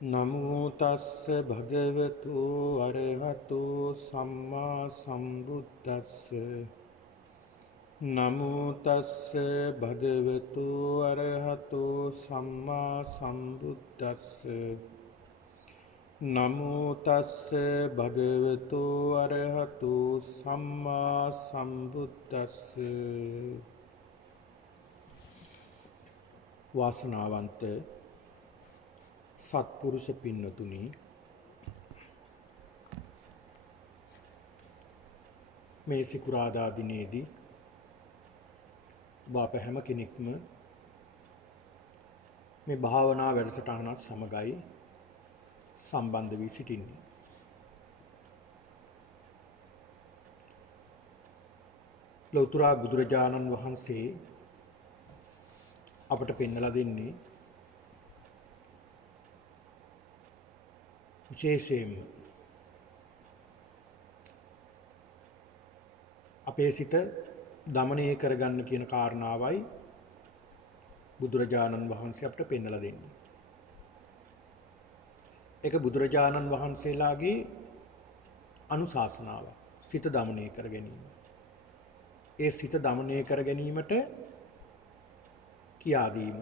නමෝ තස්ස භගවතු අරහතෝ සම්මා සම්බුද්දස්ස නමෝ තස්ස භගවතු අරහතෝ සම්මා සම්බුද්දස්ස නමෝ තස්ස භගවතු අරහතෝ සම්මා සම්බුද්දස්ස වාසනාවන්ත සත්පුරුෂ පින්නතුනි, මේ සිකුරාදා දිනේදී ඔබ අප හැම කෙනෙක්ම මේ භාවනා වැඩසටහනත් සමගයි සම්බන්ධ වී සිටින්නේ. ලෞතර බුදුරජාණන් වහන්සේ අපට පෙන්වලා දෙන්නේ විශේෂයෙන්ම අපේ සිත දමනය කරගන්න කියන කාරණාවයි බුදුරජාණන් වහන්සේ අපට පෙන්වලා දෙන්නේ. ඒක බුදුරජාණන් වහන්සේලාගේ අනුශාසනාව. සිත දමනය කර ගැනීම. ඒ සිත දමනය කර ගැනීමට කියා දීම.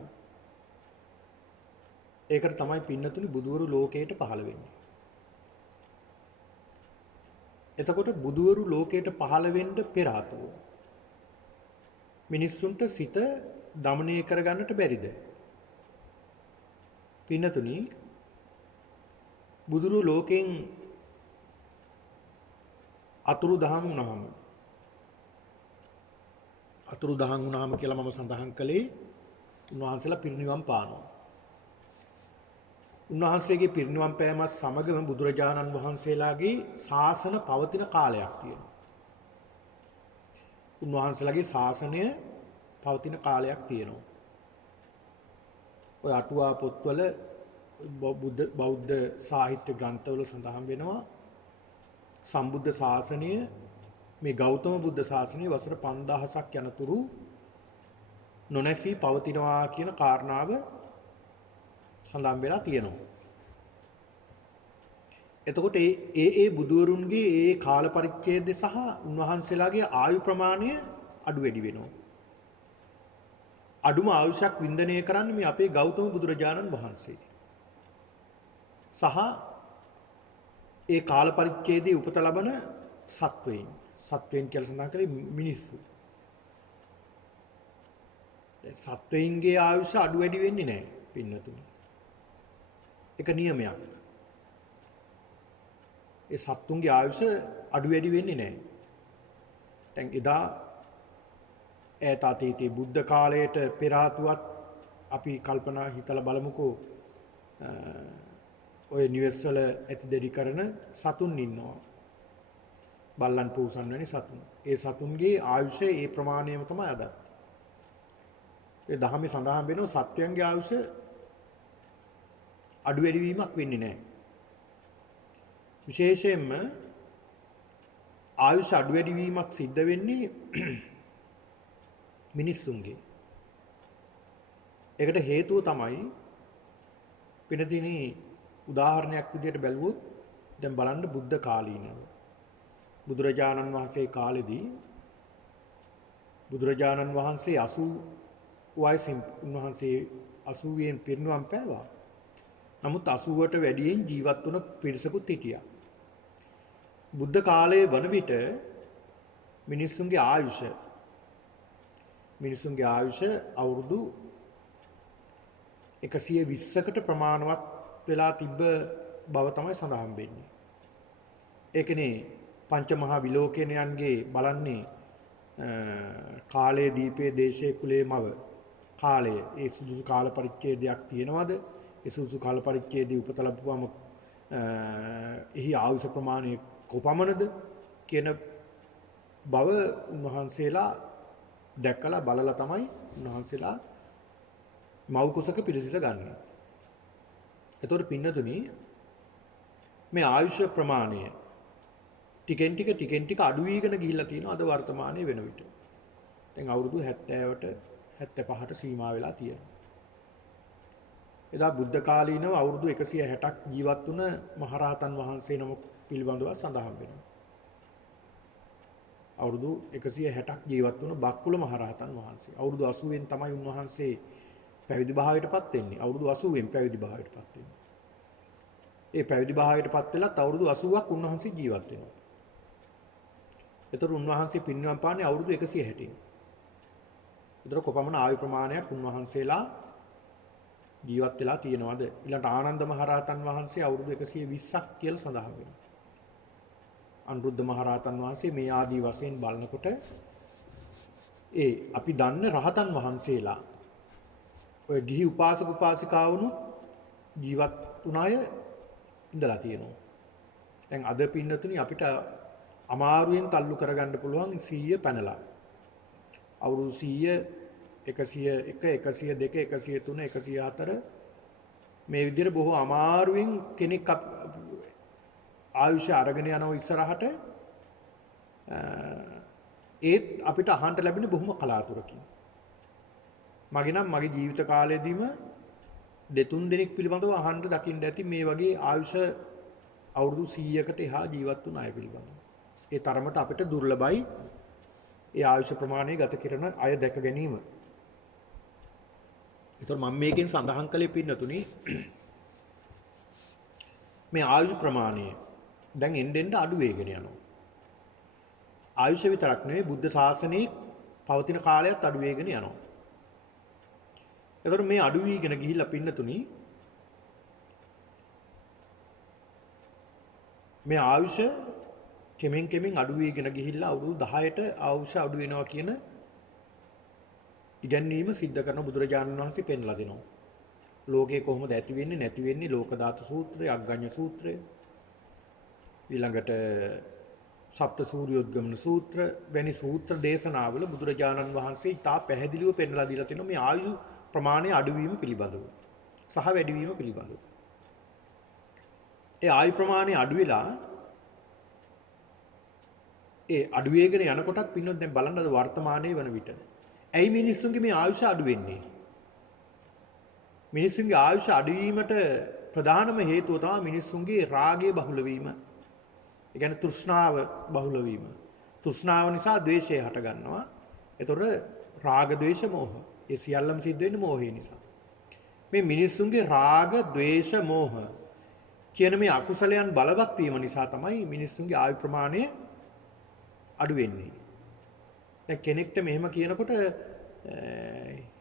ඒකට තමයි පින්නතුනි බුදුවරු ලෝකයට පහළ වෙන්නේ. එතකොට බුදුවරු ලෝකයට පහළ වෙන්න පෙර ආතුව මිනිස්සුන්ට සිත දමනය කරගන්නට බැරිද? පින්නතුනි බුදුරු ලෝකෙන් අතුරුදහන් වුණාම කියලා මම සඳහන් කළේ උන්වහන්සේලා පිරිනිවන් පානවා. උන්වහන්සේගේ පිරිනිවන් පෑමත් සමගම බුදුරජාණන් වහන්සේලාගේ ශාසන පවතින කාලයක් තියෙනවා. උන්වහන්සේලාගේ ශාසනය පවතින කාලයක් තියෙනවා. ඔය අටුවා පොත්වල බෞද්ධ සාහිත්‍ය ග්‍රන්ථවල සඳහන් වෙනවා සම්බුද්ධ ශාසනය මේ ගෞතම බුද්ධ ශාසනය වසර 5000ක් යනතුරු නොනැසී පවතිනවා කියන කාරණාව සඳහන් වෙලා තියෙනවා. එතකොට ඒ බුදුවරුන්ගේ ඒ කාල පරිච්ඡේදය සහ උන්වහන්සේලාගේ ආයු ප්‍රමාණය අඩු වැඩි වෙනවා. අඩුම ආයුෂක් වින්දනය කරන්නේ මේ අපේ ගෞතම බුදුරජාණන් වහන්සේ. සහ ඒ කාල පරිච්ඡේදයේ උපත ලබන සත්වයින් කියලා සඳහන් කළේ මිනිස්සු. සත්වයින්ගේ ආයුෂ අඩු වැඩි වෙන්නේ නැහැ පින්නතුනි. ඒක නියමයක්. ඒ සත්තුන්ගේ ආයුෂ අඩු වැඩි වෙන්නේ නැහැ. දැන් එදා ඈත අතීතයේ බුද්ධ කාලයට පෙර ආතුවත් අපි කල්පනා හිතලා බලමුකෝ ඔය නිවෙස් වල ඇති දෙඩි කරන සතුන් ඉන්නවා. බල්ලන් පූසන් වැනි සතුන්. ඒ සතුන්ගේ ආයුෂ ඒ ප්‍රමාණයම තමයි අදත්. ඒ දහමේ සඳහන් වෙනවා සත්‍යයන්ගේ ආයුෂ අඩු වැඩි වීමක් වෙන්නේ නැහැ. විශේෂයෙන්ම ආයුෂ අඩු වැඩි වීමක් සිද්ධ වෙන්නේ මිනිස්සුන්ගේ. ඒකට හේතුව තමයි පිනදිනේ උදාහරණයක් විදිහට බැලුවොත් දැන් බලන්න බුද්ධ කාලීනව බුදුරජාණන් වහන්සේ කාලෙදී බුදුරජාණන් වහන්සේ 80 වයසින් උන්වහන්සේ 80න් පිරිනිවන් පෑවා. නමුත් 80ට වැඩියෙන් ජීවත් වුණ පිරිසකුත් හිටියා. බුද්ධ කාලයේ වන විට මිනිස්සුන්ගේ ආයුෂ අවුරුදු 120කට ප්‍රමාණවත් වෙලා තිබ්බ බව තමයි සඳහන් වෙන්නේ. ඒකනේ පංචමහා විලෝකයන්ගේ බලන්නේ කාලයේ දීපේ දේශේ කුලේ මව කාලය ඒ සුදුසු කාල පරිච්ඡේදයක් තියෙනවද? ඒ සුදුසු කාල පරිච්ඡේදයේ උපත ලැබුවම එහි ආයුෂ ප්‍රමාණය කොපමණද කියන බව උන්වහන්සේලා දැකලා බලලා තමයි උන්වහන්සේලා මව් කුසක පිළිසිත ගන්න. එතකොට පින්නතුනි මේ ආයුෂ ප්‍රමාණය ටිකෙන් ටික අඩු වීගෙන ගිහිල්ලා තියෙනවා අද වර්තමානයේ වෙන විට. දැන් අවුරුදු 70ට 75ට සීමා වෙලා තියෙනවා. එදා බුද්ධ කාලීනව අවුරුදු 160ක් ජීවත් වුණ මහරහතන් වහන්සේ නමක් පිළිබඳව සඳහන් වෙනවා. අවුරුදු 160ක් ජීවත් වුණ බක්කුල මහරහතන් වහන්සේ. අවුරුදු 80න් තමයි උන්වහන්සේ පැවිදි භාවයටපත් වෙන්නේ. අවුරුදු 80න් පැවිදි භාවයටපත් වෙන්නේ. ඒ පැවිදි භාවයටපත් වෙලත් අවුරුදු 80ක් උන්වහන්සේ ජීවත් වෙනවා. ඒතර උන්වහන්සේ පින්නම් පාන්නේ අවුරුදු 160න්. ඒතර කොපමණ ආයු ප්‍රමාණයක් උන්වහන්සේලා ජීවත් වෙලා තියෙනවද? ඊළඟට ආනන්ද මහරහතන් වහන්සේ අවුරුදු 120ක් කියලා සඳහන් වෙනවා. අනුරුද්ධ මහරහතන් වහන්සේ මේ ආදී වශයෙන් බලනකොට ඒ අපි දන්න රහතන් වහන්සේලා ඔය ගිහි උපාසක උපාසිකාවුණු ජීවත් වුණ අය ඉඳලා තියෙනවා. දැන් අද පින්නතුනි අපිට අමාරුවෙන් තල්ලු කරගන්න පුළුවන් 100 පැනලා. අවුරුදු 100 101 102 103 104 මේ විදිහට බොහෝ අමාරුවෙන් කෙනෙක් ආයුෂ අරගෙන යනවා ඉස්සරහට. ඒත් අපිට අහන්න ලැබෙන බොහොම කලාතුරකින්. මගේ නම් මගේ ජීවිත කාලෙදීම දෙතුන් දෙනෙක් පිළිබඳව අහන්න දකින්න ඇති මේ වගේ ආයුෂ අවුරුදු 100කට එහා ජීවත් වුණ අය පිළිබඳව. ඒ තරමට අපිට දුර්ලභයි ඒ ආයුෂ ප්‍රමාණය ගත කරන අය දැක ගැනීම. ඒතර මම මේකෙන් සඳහන් කළේ පින්නතුනි මේ ආයුෂ ප්‍රමාණය දැන් එන්න අඩු වෙගෙන යනවා. ආයුෂ විතරක් නෙවෙයි බුද්ධ ශාසනයේ පවතින කාලයත් අඩු වෙගෙන යනවා. ඒතර මේ අඩු වීගෙන ගිහිල්ලා පින්නතුනි මේ ආයුෂ කෙමෙන් කෙමෙන් අඩු වීගෙන ගිහිල්ලා අවුරුදු 10ට ආයුෂ අඩු වෙනවා කියන ඉගැන්වීම සිද්ධ කරන බුදුරජාණන් වහන්සේ පෙන්ලා දෙනවා. ලෝකේ කොහොමද ඇති වෙන්නේ නැති වෙන්නේ ලෝක ධාතු සූත්‍රය, අග්ගඤ්ඤ සූත්‍රය, ඊළඟට සප්ත සූර්යෝද්ගමන සූත්‍ර වැනි සූත්‍ර දේශනාවල බුදුරජාණන් වහන්සේ ඉතා පැහැදිලිව පෙන්ලා දීලා තියෙනවා මේ ආයු ප්‍රමාණය අඩුවීම පිළිබඳව සහ වැඩිවීම පිළිබඳව. ඒ ආයු ප්‍රමාණය අඩු වෙලා ඒ අඩු වේගෙන යනකොටත් පින්නොත් දැන් බලන්න අද වර්තමානයේ වන විට ඇයි මිනිස්සුන්ගේ මේ ආයුෂ අඩු වෙන්නේ? මිනිස්සුන්ගේ ආයුෂ අඩු වීමට ප්‍රධානම හේතුව තමයි මිනිස්සුන්ගේ රාගය බහුල වීම. ඒ කියන්නේ තෘෂ්ණාව බහුල වීම. තෘෂ්ණාව නිසා ද්වේෂය හට ගන්නවා. ඒතොර රාග ද්වේෂ මෝහ. ඒ සියල්ලම සිද්ධ වෙන්නේ මෝහය නිසා. මේ මිනිස්සුන්ගේ රාග ද්වේෂ මෝහ කියන මේ අකුසලයන් බලවත් වීම නිසා තමයි මිනිස්සුන්ගේ ආයු ප්‍රමාණය අඩු වෙන්නේ. දැන් කෙනෙක්ට මෙහෙම කියනකොට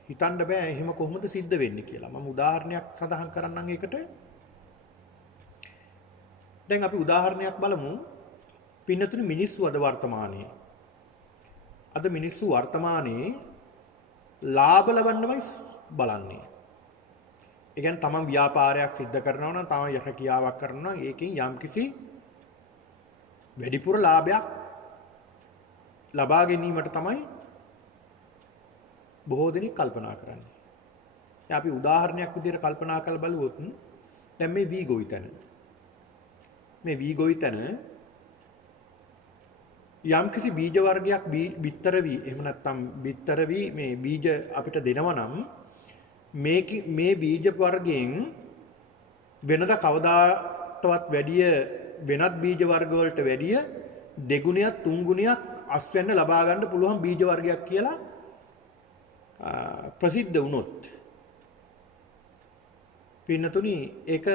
හිතන්න බෑ එහෙම කොහොමද සිද්ධ වෙන්නේ කියලා. මම උදාහරණයක් සඳහන් කරන්නම් ඒකට. දැන් අපි උදාහරණයක් බලමු. පින්නතුනි මිනිස්සු අද වර්තමානයේ ලාභ ලබන්නමයි බලන්නේ. ඒ කියන්නේ තමන් ව්‍යාපාරයක් සිද්ධ කරනවා නම් තමන් යටකියාවක් කරනවා නම් ඒකෙන් යම්කිසි වැඩිපුර ලාභයක් ලබා ගැනීමට තමයි බොහෝ දෙනෙක් කල්පනා කරන්නේ. දැන් අපි උදාහරණයක් විදිහට කල්පනා කරලා බලුවොත් දැන් මේ වී ගොවිතැන. මේ වී ගොවිතැන යම්කිසි බීජ වර්ගයක් බිත්තර වී එහෙම නැත්නම් බිත්තර වී මේ බීජ අපිට දෙනවා නම් මේ බීජ වර්ගයෙන් වෙනද කවදාටවත් වැඩිය වෙනත් බීජ වර්ග වලට වැඩිය දෙගුණයක් තුන්ගුණයක් අස්වැන්න ලබා ගන්න පුළුවන් බීජ වර්ගයක් කියලා ප්‍රසිද්ධ වුණොත් පින්නතුනි ඒක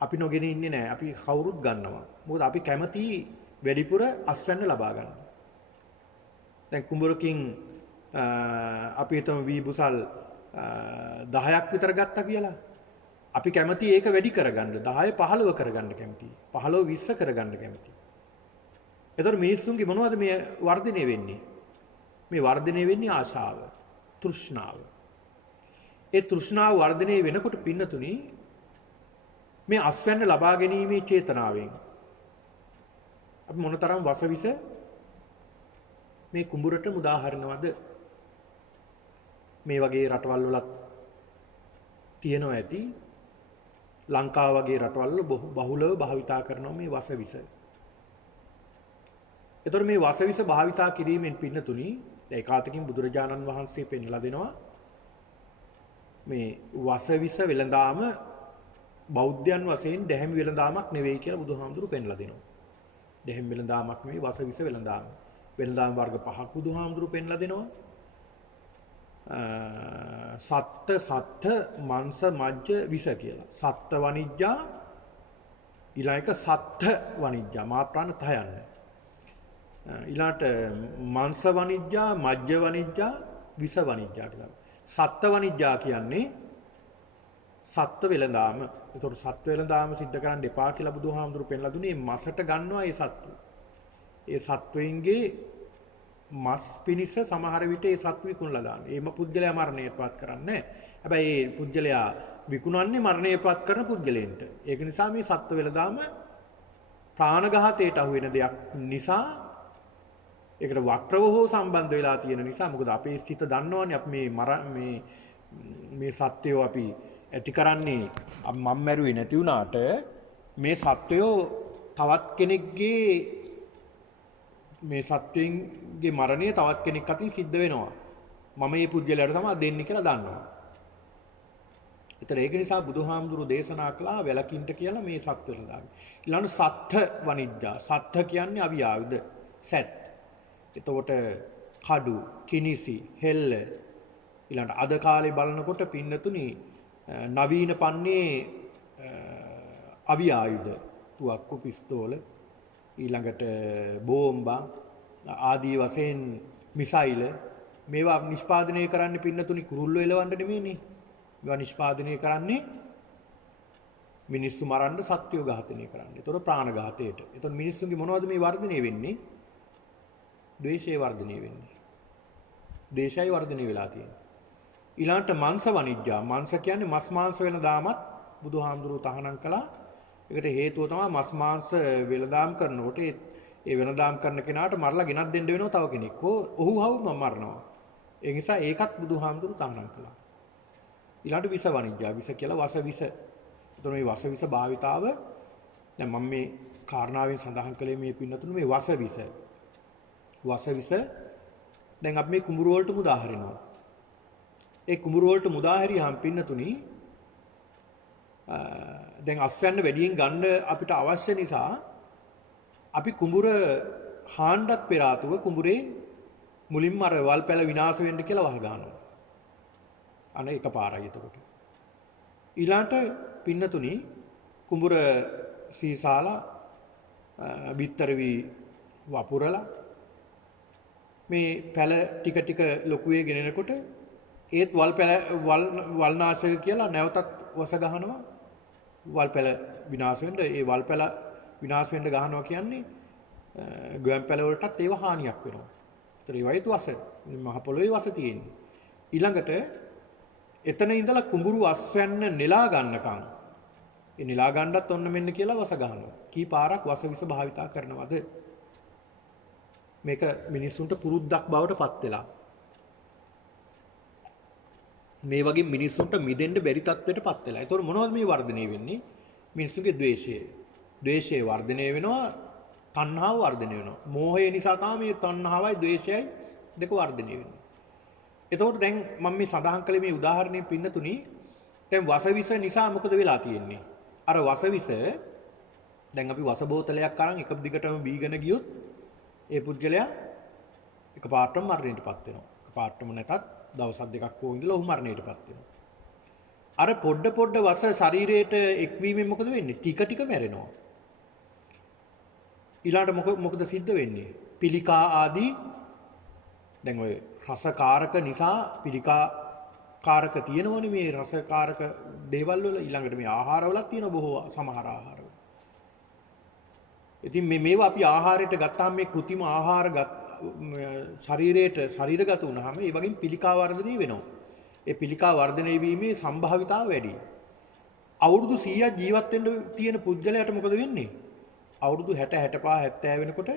අපි නොගෙන ඉන්නේ නැහැ. අපි කවුරුත් ගන්නවා. මොකද අපි කැමති වැඩිපුර අස්වැන්න ලබා ගන්න. දැන් කුඹරකින් අපි හිතමු වී බුසල් 10ක් විතර ගත්තා කියලා. අපි කැමති ඒක වැඩි කරගන්න. 10 15 කරගන්න කැමති. 15 20 කරගන්න කැමති. එතකොට මිනිස්සුන්ගේ මොනවද මේ වර්ධනය වෙන්නේ? මේ වර්ධනය වෙන්නේ ආශාව, තෘෂ්ණාව. ඒ තෘෂ්ණාව වර්ධනය වෙනකොට පින්නතුනි මේ අස්වැන්න ලබා ගැනීමේ චේතනාවෙන් අපි මොනතරම් වසවිස මේ කුඹුරට මුදාහරිනවද? මේ වගේ රටවල් වලත් තියෙනවා ඇති. ලංකාව වගේ රටවල් වල බහුලව භාවිතා කරනවා මේ වසවිස. එතකොට මේ වසවිස භාවිතා කිරීමෙන් පින්නතුනි ඒකාතකින් බුදුරජාණන් වහන්සේ පෙන්වලා දෙනවා මේ වසවිස වෙළඳාම බෞද්ධයන් වශයෙන් දැහැමි වෙළඳාමක් නෙවෙයි කියලා බුදුහාමුදුරු පෙන්ලා දෙනවා. දැහැමි වෙළඳාමක් නෙවෙයි වසවිස වෙළඳාම. වෙළඳාම වර්ග පහක් බුදුහාමුදුරු පෙන්ලා දෙනවා. සත්ත්‍ය මංස මජ්ජ විස කියලා. සත්ත්‍ය වනිජ්ජා ඊළඟ සත්ත්‍ය වනිජ්ජා මා ප්‍රාණ තහයන්න. ඊළාට මංස වනිජ්ජා මජ්ජ වනිජ්ජා විස වනිජ්ජා කියලා. සත්ත්‍ය වනිජ්ජා කියන්නේ සත්ත්ව වෙළඳාම. ඒතකොට සත්ත්ව වෙළඳාම සිද්ධ කරන්න එපා කියලා බුදුහාමුදුරු පෙන්ලා දුන්නේ මසට ගන්නවා ඒ සත්තු. ඒ සත්වයින්ගේ මස් පිනිස සමහර විට ඒ සත්තු විකුණලා දානවා. ඒම පුද්ගලයා මරණයටපත් කරන්නේ නැහැ. හැබැයි ඒ පුද්ගලයා විකුණන්නේ මරණයටපත් කරන පුද්ගලයන්ට. ඒක නිසා මේ සත්ත්ව වෙළඳාම ප්‍රාණඝාතයට අහු වෙන දෙයක් නිසා ඒකට වක්‍රව හෝ සම්බන්ධ වෙලා තියෙන නිසා මොකද අපේ සිත දන්නවනේ අපි මේ සත්‍යය අපි ඇති කරන්නේ මම මැරුවේ නැති වුණාට මේ සත්වයෝ තවත් කෙනෙක්ගේ මේ සත්වයන්ගේ මරණය තවත් කෙනෙක් අතින් සිද්ධ වෙනවා. මම මේ පුජ්‍යලයට තමයි දෙන්නේ කියලා දන්නවා. ඒතර ඒක නිසා බුදුහාමුදුරු දේශනා කළා වැලකින්ට කියලා මේ සත්වයන් දාන්න. ඊළඟ සත්ත්‍ය වනිජ්ජා. සත්ත්‍ය කියන්නේ අවියාවිද සැත්. එතකොට කඩු, කිනිසි, හෙල්ල ඊළඟ අද කාලේ බලනකොට පින්නතුනි නවීන පන්නේ අවියායුධ තුවක්කු පිස්තෝල ඊළඟට බෝම්බා ආදී වශයෙන් මිසයිල මේවා නිෂ්පාදනය කරන්න පින්නතුනි කුරුල්ලෝ එලවන්න නෙමෙයිනේ. මේවා නිෂ්පාදනය කරන්නේ මිනිස්සු මරන්න සත්වයෝ ඝාතනය කරන්න. ඒතර ප්‍රාණඝාතයට. ඒතර මිනිස්සුන්ගේ මොනවද මේ වර්ධනය වෙන්නේ? ද්වේෂය වර්ධනය වෙන්නේ. ද්වේෂය වර්ධනය වෙලා තියෙන්නේ. ඊළාට මාංශ වනිජ්ජා. මාංශ කියන්නේ මස් මාංශ වෙන දාමත් බුදුහාමුදුරුවෝ තහනම් කළා. ඒකට හේතුව තමයි මස් මාංශ වෙළඳාම් කරනකොට ඒ වෙළඳාම් කරන කෙනාට මරලා ගෙනත් දෙන්න වෙනවා තව කෙනෙක්. ඔහු හවුම මරනවා. ඒ නිසා ඒකත් බුදුහාමුදුරුවෝ තහනම් කළා. ඊළාට විස වනිජ්ජා. විස කියලා වස විස. එතකොට මේ වස විස භාවිතාව දැන් මම මේ කාරණාවෙන් සඳහන් කළේ මේ පින්නතුණු මේ වස විස. වස විස දැන් අපි මේ කුඹුර වලට මුදා හරිනවා. ඒ කුඹුර වලට මුදා හැරියාම පින්නතුණි දැන් අස්වැන්න වැඩියෙන් ගන්න අපිට අවශ්‍ය නිසා අපි කුඹුර හාණ්ඩත් පෙර ආතුව කුඹුරේ මුලින්ම අර වල්පැල විනාශ වෙන්න කියලා වහ ගන්නවා. අනේ එකපාරයි එතකොට. ඊළාට පින්නතුණි කුඹුර සීසාලා බිත්තර වී වපුරලා මේ පැල ටික ටික ලොකු වෙගෙන එනකොට ඒත් වල්නාශක කියලා නැවතත් වස ගහනවා වල්පැල විනාශ වෙන්න. ඒ වල්පැල විනාශ වෙන්න ගහනවා කියන්නේ ගොයම් පැල වලටත් ඒව හානියක් වෙනවා. ඒතර ඒ වයිත් වස මහ පොළොවේ වස තියෙන්නේ. ඊළඟට එතන ඉඳලා කුඹුරු අස්වැන්න නෙලා ගන්නකම් ඒ නෙලා ගන්නත් ඔන්න මෙන්න කියලා වස ගහනවා. කී පාරක් වස විස භාවිතා කරනවද? මේක මිනිස්සුන්ට පුරුද්දක් බවට පත් වෙලා. මේ වගේ මිනිස්සුන්ට මිදෙන්න බැරි තත්ත්වයට පත් වෙලා. ඒතකොට මොනවද මේ වර්ධනය වෙන්නේ? මිනිස්සුන්ගේ ද්වේෂය. ද්වේෂය වර්ධනය වෙනවා, තණ්හාව වර්ධනය වෙනවා. මෝහය නිසා තමයි මේ තණ්හාවයි ද්වේෂයයි දෙක වර්ධනය වෙන්නේ. එතකොට දැන් මම මේ සඳහන් කළේ මේ උදාහරණේ පින්නතුණි දැන් වසවිස නිසා මොකද වෙලා තියෙන්නේ? අර වසවිස දැන් අපි වස බෝතලයක් අරන් එක දිගටම බීගෙන ගියොත් ඒ පුද්ගලයා එකපාරටම මරණයටපත් වෙනවා. එකපාරටම නැතත් දවස් දෙකක් හෝ ඉඳලා ඔහු මරණයටපත් වෙනවා. අර පොඩ වස ශරීරයට එක්වීමෙන් මොකද වෙන්නේ? ටික ටික මැරෙනවා. ඊළඟට මොකද සිද්ධ වෙන්නේ? පිළිකා ආදී දැන් ඔය රසකාරක නිසා පිළිකා කාරක තියෙනවනේ මේ රසකාරක දේවල් වල ඊළඟට මේ ආහාරවලත් තියෙන බොහෝ සමහර ආහාරවල. ඉතින් මේවා අපි ආහාරයට ගත්තාම මේ කෘතිම ආහාර ශරීරගත වුණාම ඒ වගේම පිළිකා වර්ධනය වෙනවා. ඒ පිළිකා වර්ධනය වීමේ සම්භාවිතාව වැඩි. අවුරුදු 100ක් ජීවත් වෙන්න තියෙන පුද්ගලයාට මොකද වෙන්නේ? අවුරුදු 60 65 70 වෙනකොට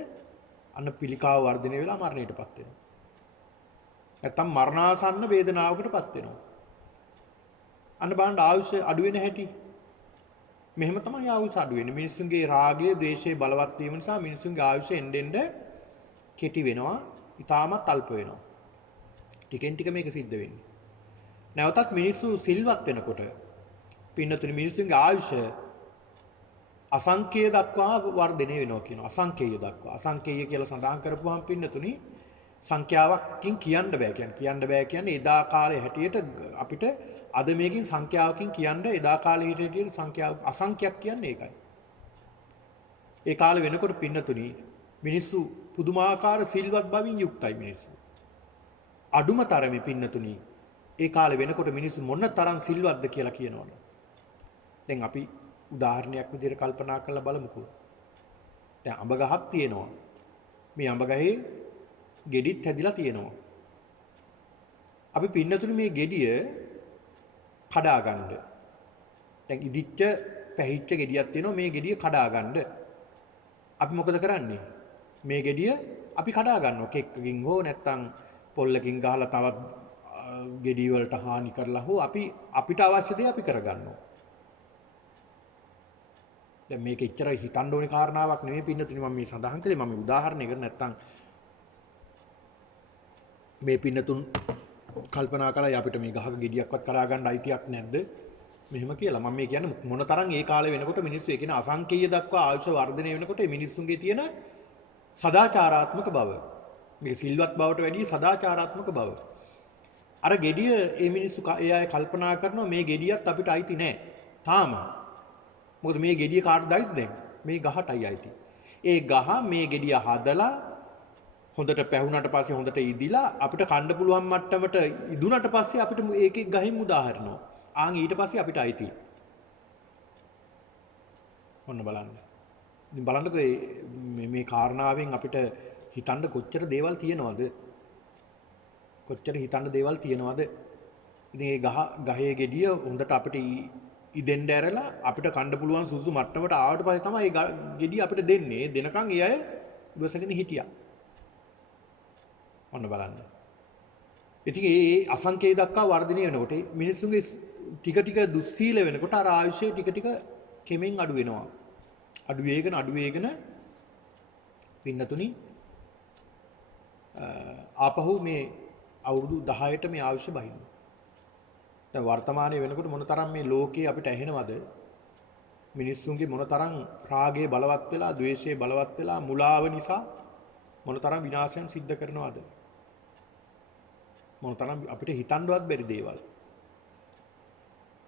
අන්න පිළිකාව වර්ධනය වෙලා මරණයටපත් වෙනවා. නැත්තම් මරණාසන්න වේදනාවකටපත් වෙනවා. අන්න බලන්න ආයුෂ අඩු වෙන හැටි. මෙහෙම තමයි ආයුෂ අඩු වෙන්නේ. මිනිස්සුන්ගේ රාගය, ද්වේෂය බලවත් වීම නිසා මිනිස්සුන්ගේ ආයුෂ එන්න කෙටි වෙනවා, ඊටමත් අල්ප වෙනවා. ටිකෙන් ටික මේක සිද්ධ වෙන්නේ. නැවතත් මිනිස්සු සිල්වත් වෙනකොට පින්නතුනි මිනිස්සුන්ගේ ආයුෂ අසංකේය දක්වා වර්ධනය වෙනවා කියනවා. අසංකේය දක්වා. අසංකේය කියලා සඳහන් කරපුවාම පින්නතුනි සංඛ්‍යාවකින් කියන්න බෑ කියන්නේ එදා කාලේ හැටියට අපිට අද මේකින් සංඛ්‍යාවකින් කියන්න එදා කාලේ හැටියට සංඛ්‍යාව අසංඛ්‍යක් කියන්නේ ඒකයි. ඒ කාලේ වෙනකොට පින්නතුනි මිනිස්සු පුදුමාකාර සිල්වත් බවින් යුක්තයි මිනිස්සු. අඩුම තරමේ පින්නතුනි ඒ කාලේ වෙනකොට මිනිස්සු මොන තරම් සිල්වත්ද කියලා කියනවනේ. දැන් අපි උදාහරණයක් විදිහට කල්පනා කරලා බලමුකෝ. දැන් අඹ ගහක් තියෙනවා. මේ අඹ ගහේ ගෙඩිත් හැදිලා තියෙනවා. අපි පින්නතුනි මේ ගෙඩිය කඩා ගන්න. දැන් ඉදිච්ච පැහිච්ච ගෙඩියක් තියෙනවා මේ ගෙඩිය කඩා ගන්න. අපි මොකද කරන්නේ? මේ ගෙඩිය අපි කඩා ගන්නවා. කෙක්කකින් හෝ නැත්නම් පොල්ලකින් ගහලා තවත් ගෙඩි වලට හානි කරලා හෝ අපිට අවශ්‍ය දේ අපි කරගන්නවා. දැන් මේක ඉච්චර හිතන්න ඕනේ කාරණාවක් නෙමෙයි පින්නතුනි මම මේ සඳහන් කළේ මම උදාහරණයකට නැත්තම් මේ පින්නතුන් කල්පනා කළා අපිට මේ ගහක ගෙඩියක්වත් කඩා ගන්න අයිතියක් නැද්ද මෙහෙම කියලා මම මේ කියන්නේ මොනතරම් ඒ කාලේ වෙනකොට මිනිස්සු ඒ කියන්නේ අසංකේය දක්වා ආයුෂ වර්ධනය වෙනකොට මේ මිනිස්සුන්ගේ තියෙන සදාචාරාත්මක බව මේ සිල්වත් බවට වැඩිය සදාචාරාත්මක බව අර ගෙඩිය මේ මිනිස්සු ඒ අය කල්පනා කරනවා මේ ගෙඩියත් අපිට අයිති නෑ තාම මොකද මේ ගෙඩිය කාටද අයිති දැන් මේ ගහටයි අයිති ඒ ගහ මේ ගෙඩිය හදලා හොඳට පැහුනට පස්සේ හොඳට ඉදිලා අපිට කන්න පුළුවන් මට්ටමට ඉදුණට පස්සේ අපිට ඒකේ ගහින් උදාහරනවා ආන් ඊට පස්සේ අපිට අයිති ඔන්න බලන්න ඉතින් බලන්නකෝ මේ කාරණාවෙන් අපිට හිතන්න කොච්චර දේවල් තියෙනවද කොච්චර හිතන්න දේවල් තියෙනවද ඉතින් ඒ ගහේ ගෙඩිය හොඳට අපිට ඉදෙන්න ඇරලා අපිට කන්න පුළුවන් සුසු මට්ටමට ආවට පස්සේ තමයි ඒ ගෙඩිය අපිට දෙන්නේ දෙනකන් ඒ අය ඉවසගෙන හිටියා ඔන්න බලන්න ඉතින් ඒ අසංකේය දක්වා වර්ධනය වෙනකොට මිනිස්සුන්ගේ ටික ටික දුස්සීල වෙනකොට අර ආයුෂය ටික ටික කෙමෙන් අඩු වෙනවා අඩු වේගන පින්නතුනි ආපහු මේ අවුරුදු 10ට මේ ආයුෂ බහිනවා දැන් වර්තමානයේ වෙනකොට මොනතරම් මේ ලෝකයේ අපිට ඇහෙනවද මිනිස්සුන්ගේ මොනතරම් රාගය බලවත් වෙලා ද්වේෂය බලවත් වෙලා මුලාව නිසා මොනතරම් විනාශයන් සිද්ධ කරනවද මොනතරම් අපිට හිතන්නවත් බැරි දේවල්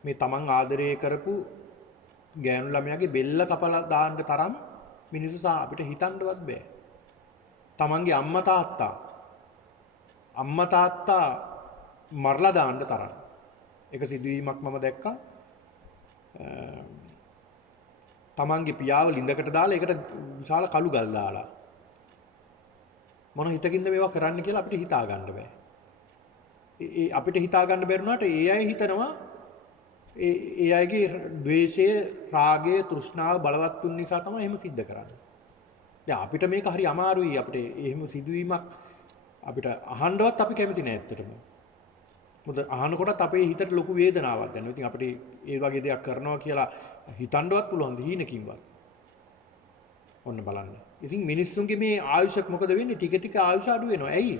මේ තමන් ආදරය කරපු ගෑනු ළමයාගේ බෙල්ල කපලා දාන්න තරම් මිනිස්සු අපිට හිතන්නවත් බෑ තමන්ගේ අම්මා තාත්තා මරලා දාන්න තරම් එක සිදුවීමක් මම දැක්කා තමන්ගේ පියාව ලිඳකට දාලා ඒකට විශාල කළු ගල් දාලා මොන හිතකින්ද මේවා කරන්න කියලා අපිට හිතා ගන්න බෑ අපිට හිතා ගන්න බැරුණාට ඒ අය හිතනවා ඒ අයගේ ද්වේෂය රාගය තෘෂ්ණාව බලවත් වුන නිසා තමයි එහෙම සිද්ධ කරන්නේ දැන් අපිට මේක හරි අමාරුයි අපිට එහෙම සිදුවීමක් අපිට අහන්නවත් අපි කැමති නෑ ඇත්තටම මොකද අහනකොටත් අපේ හිතට ලොකු වේදනාවක් දැනෙනවා ඉතින් අපිට ඒ වගේ දෙයක් කරනවා කියලා හිතන්නවත් පුළුවන් ද හීනකින්වත් ඔන්න බලන්න ඉතින් මිනිස්සුන්ගේ මේ ආයුෂක් මොකද වෙන්නේ ටික ටික ආයුෂ අඩු වෙනවා ඇයි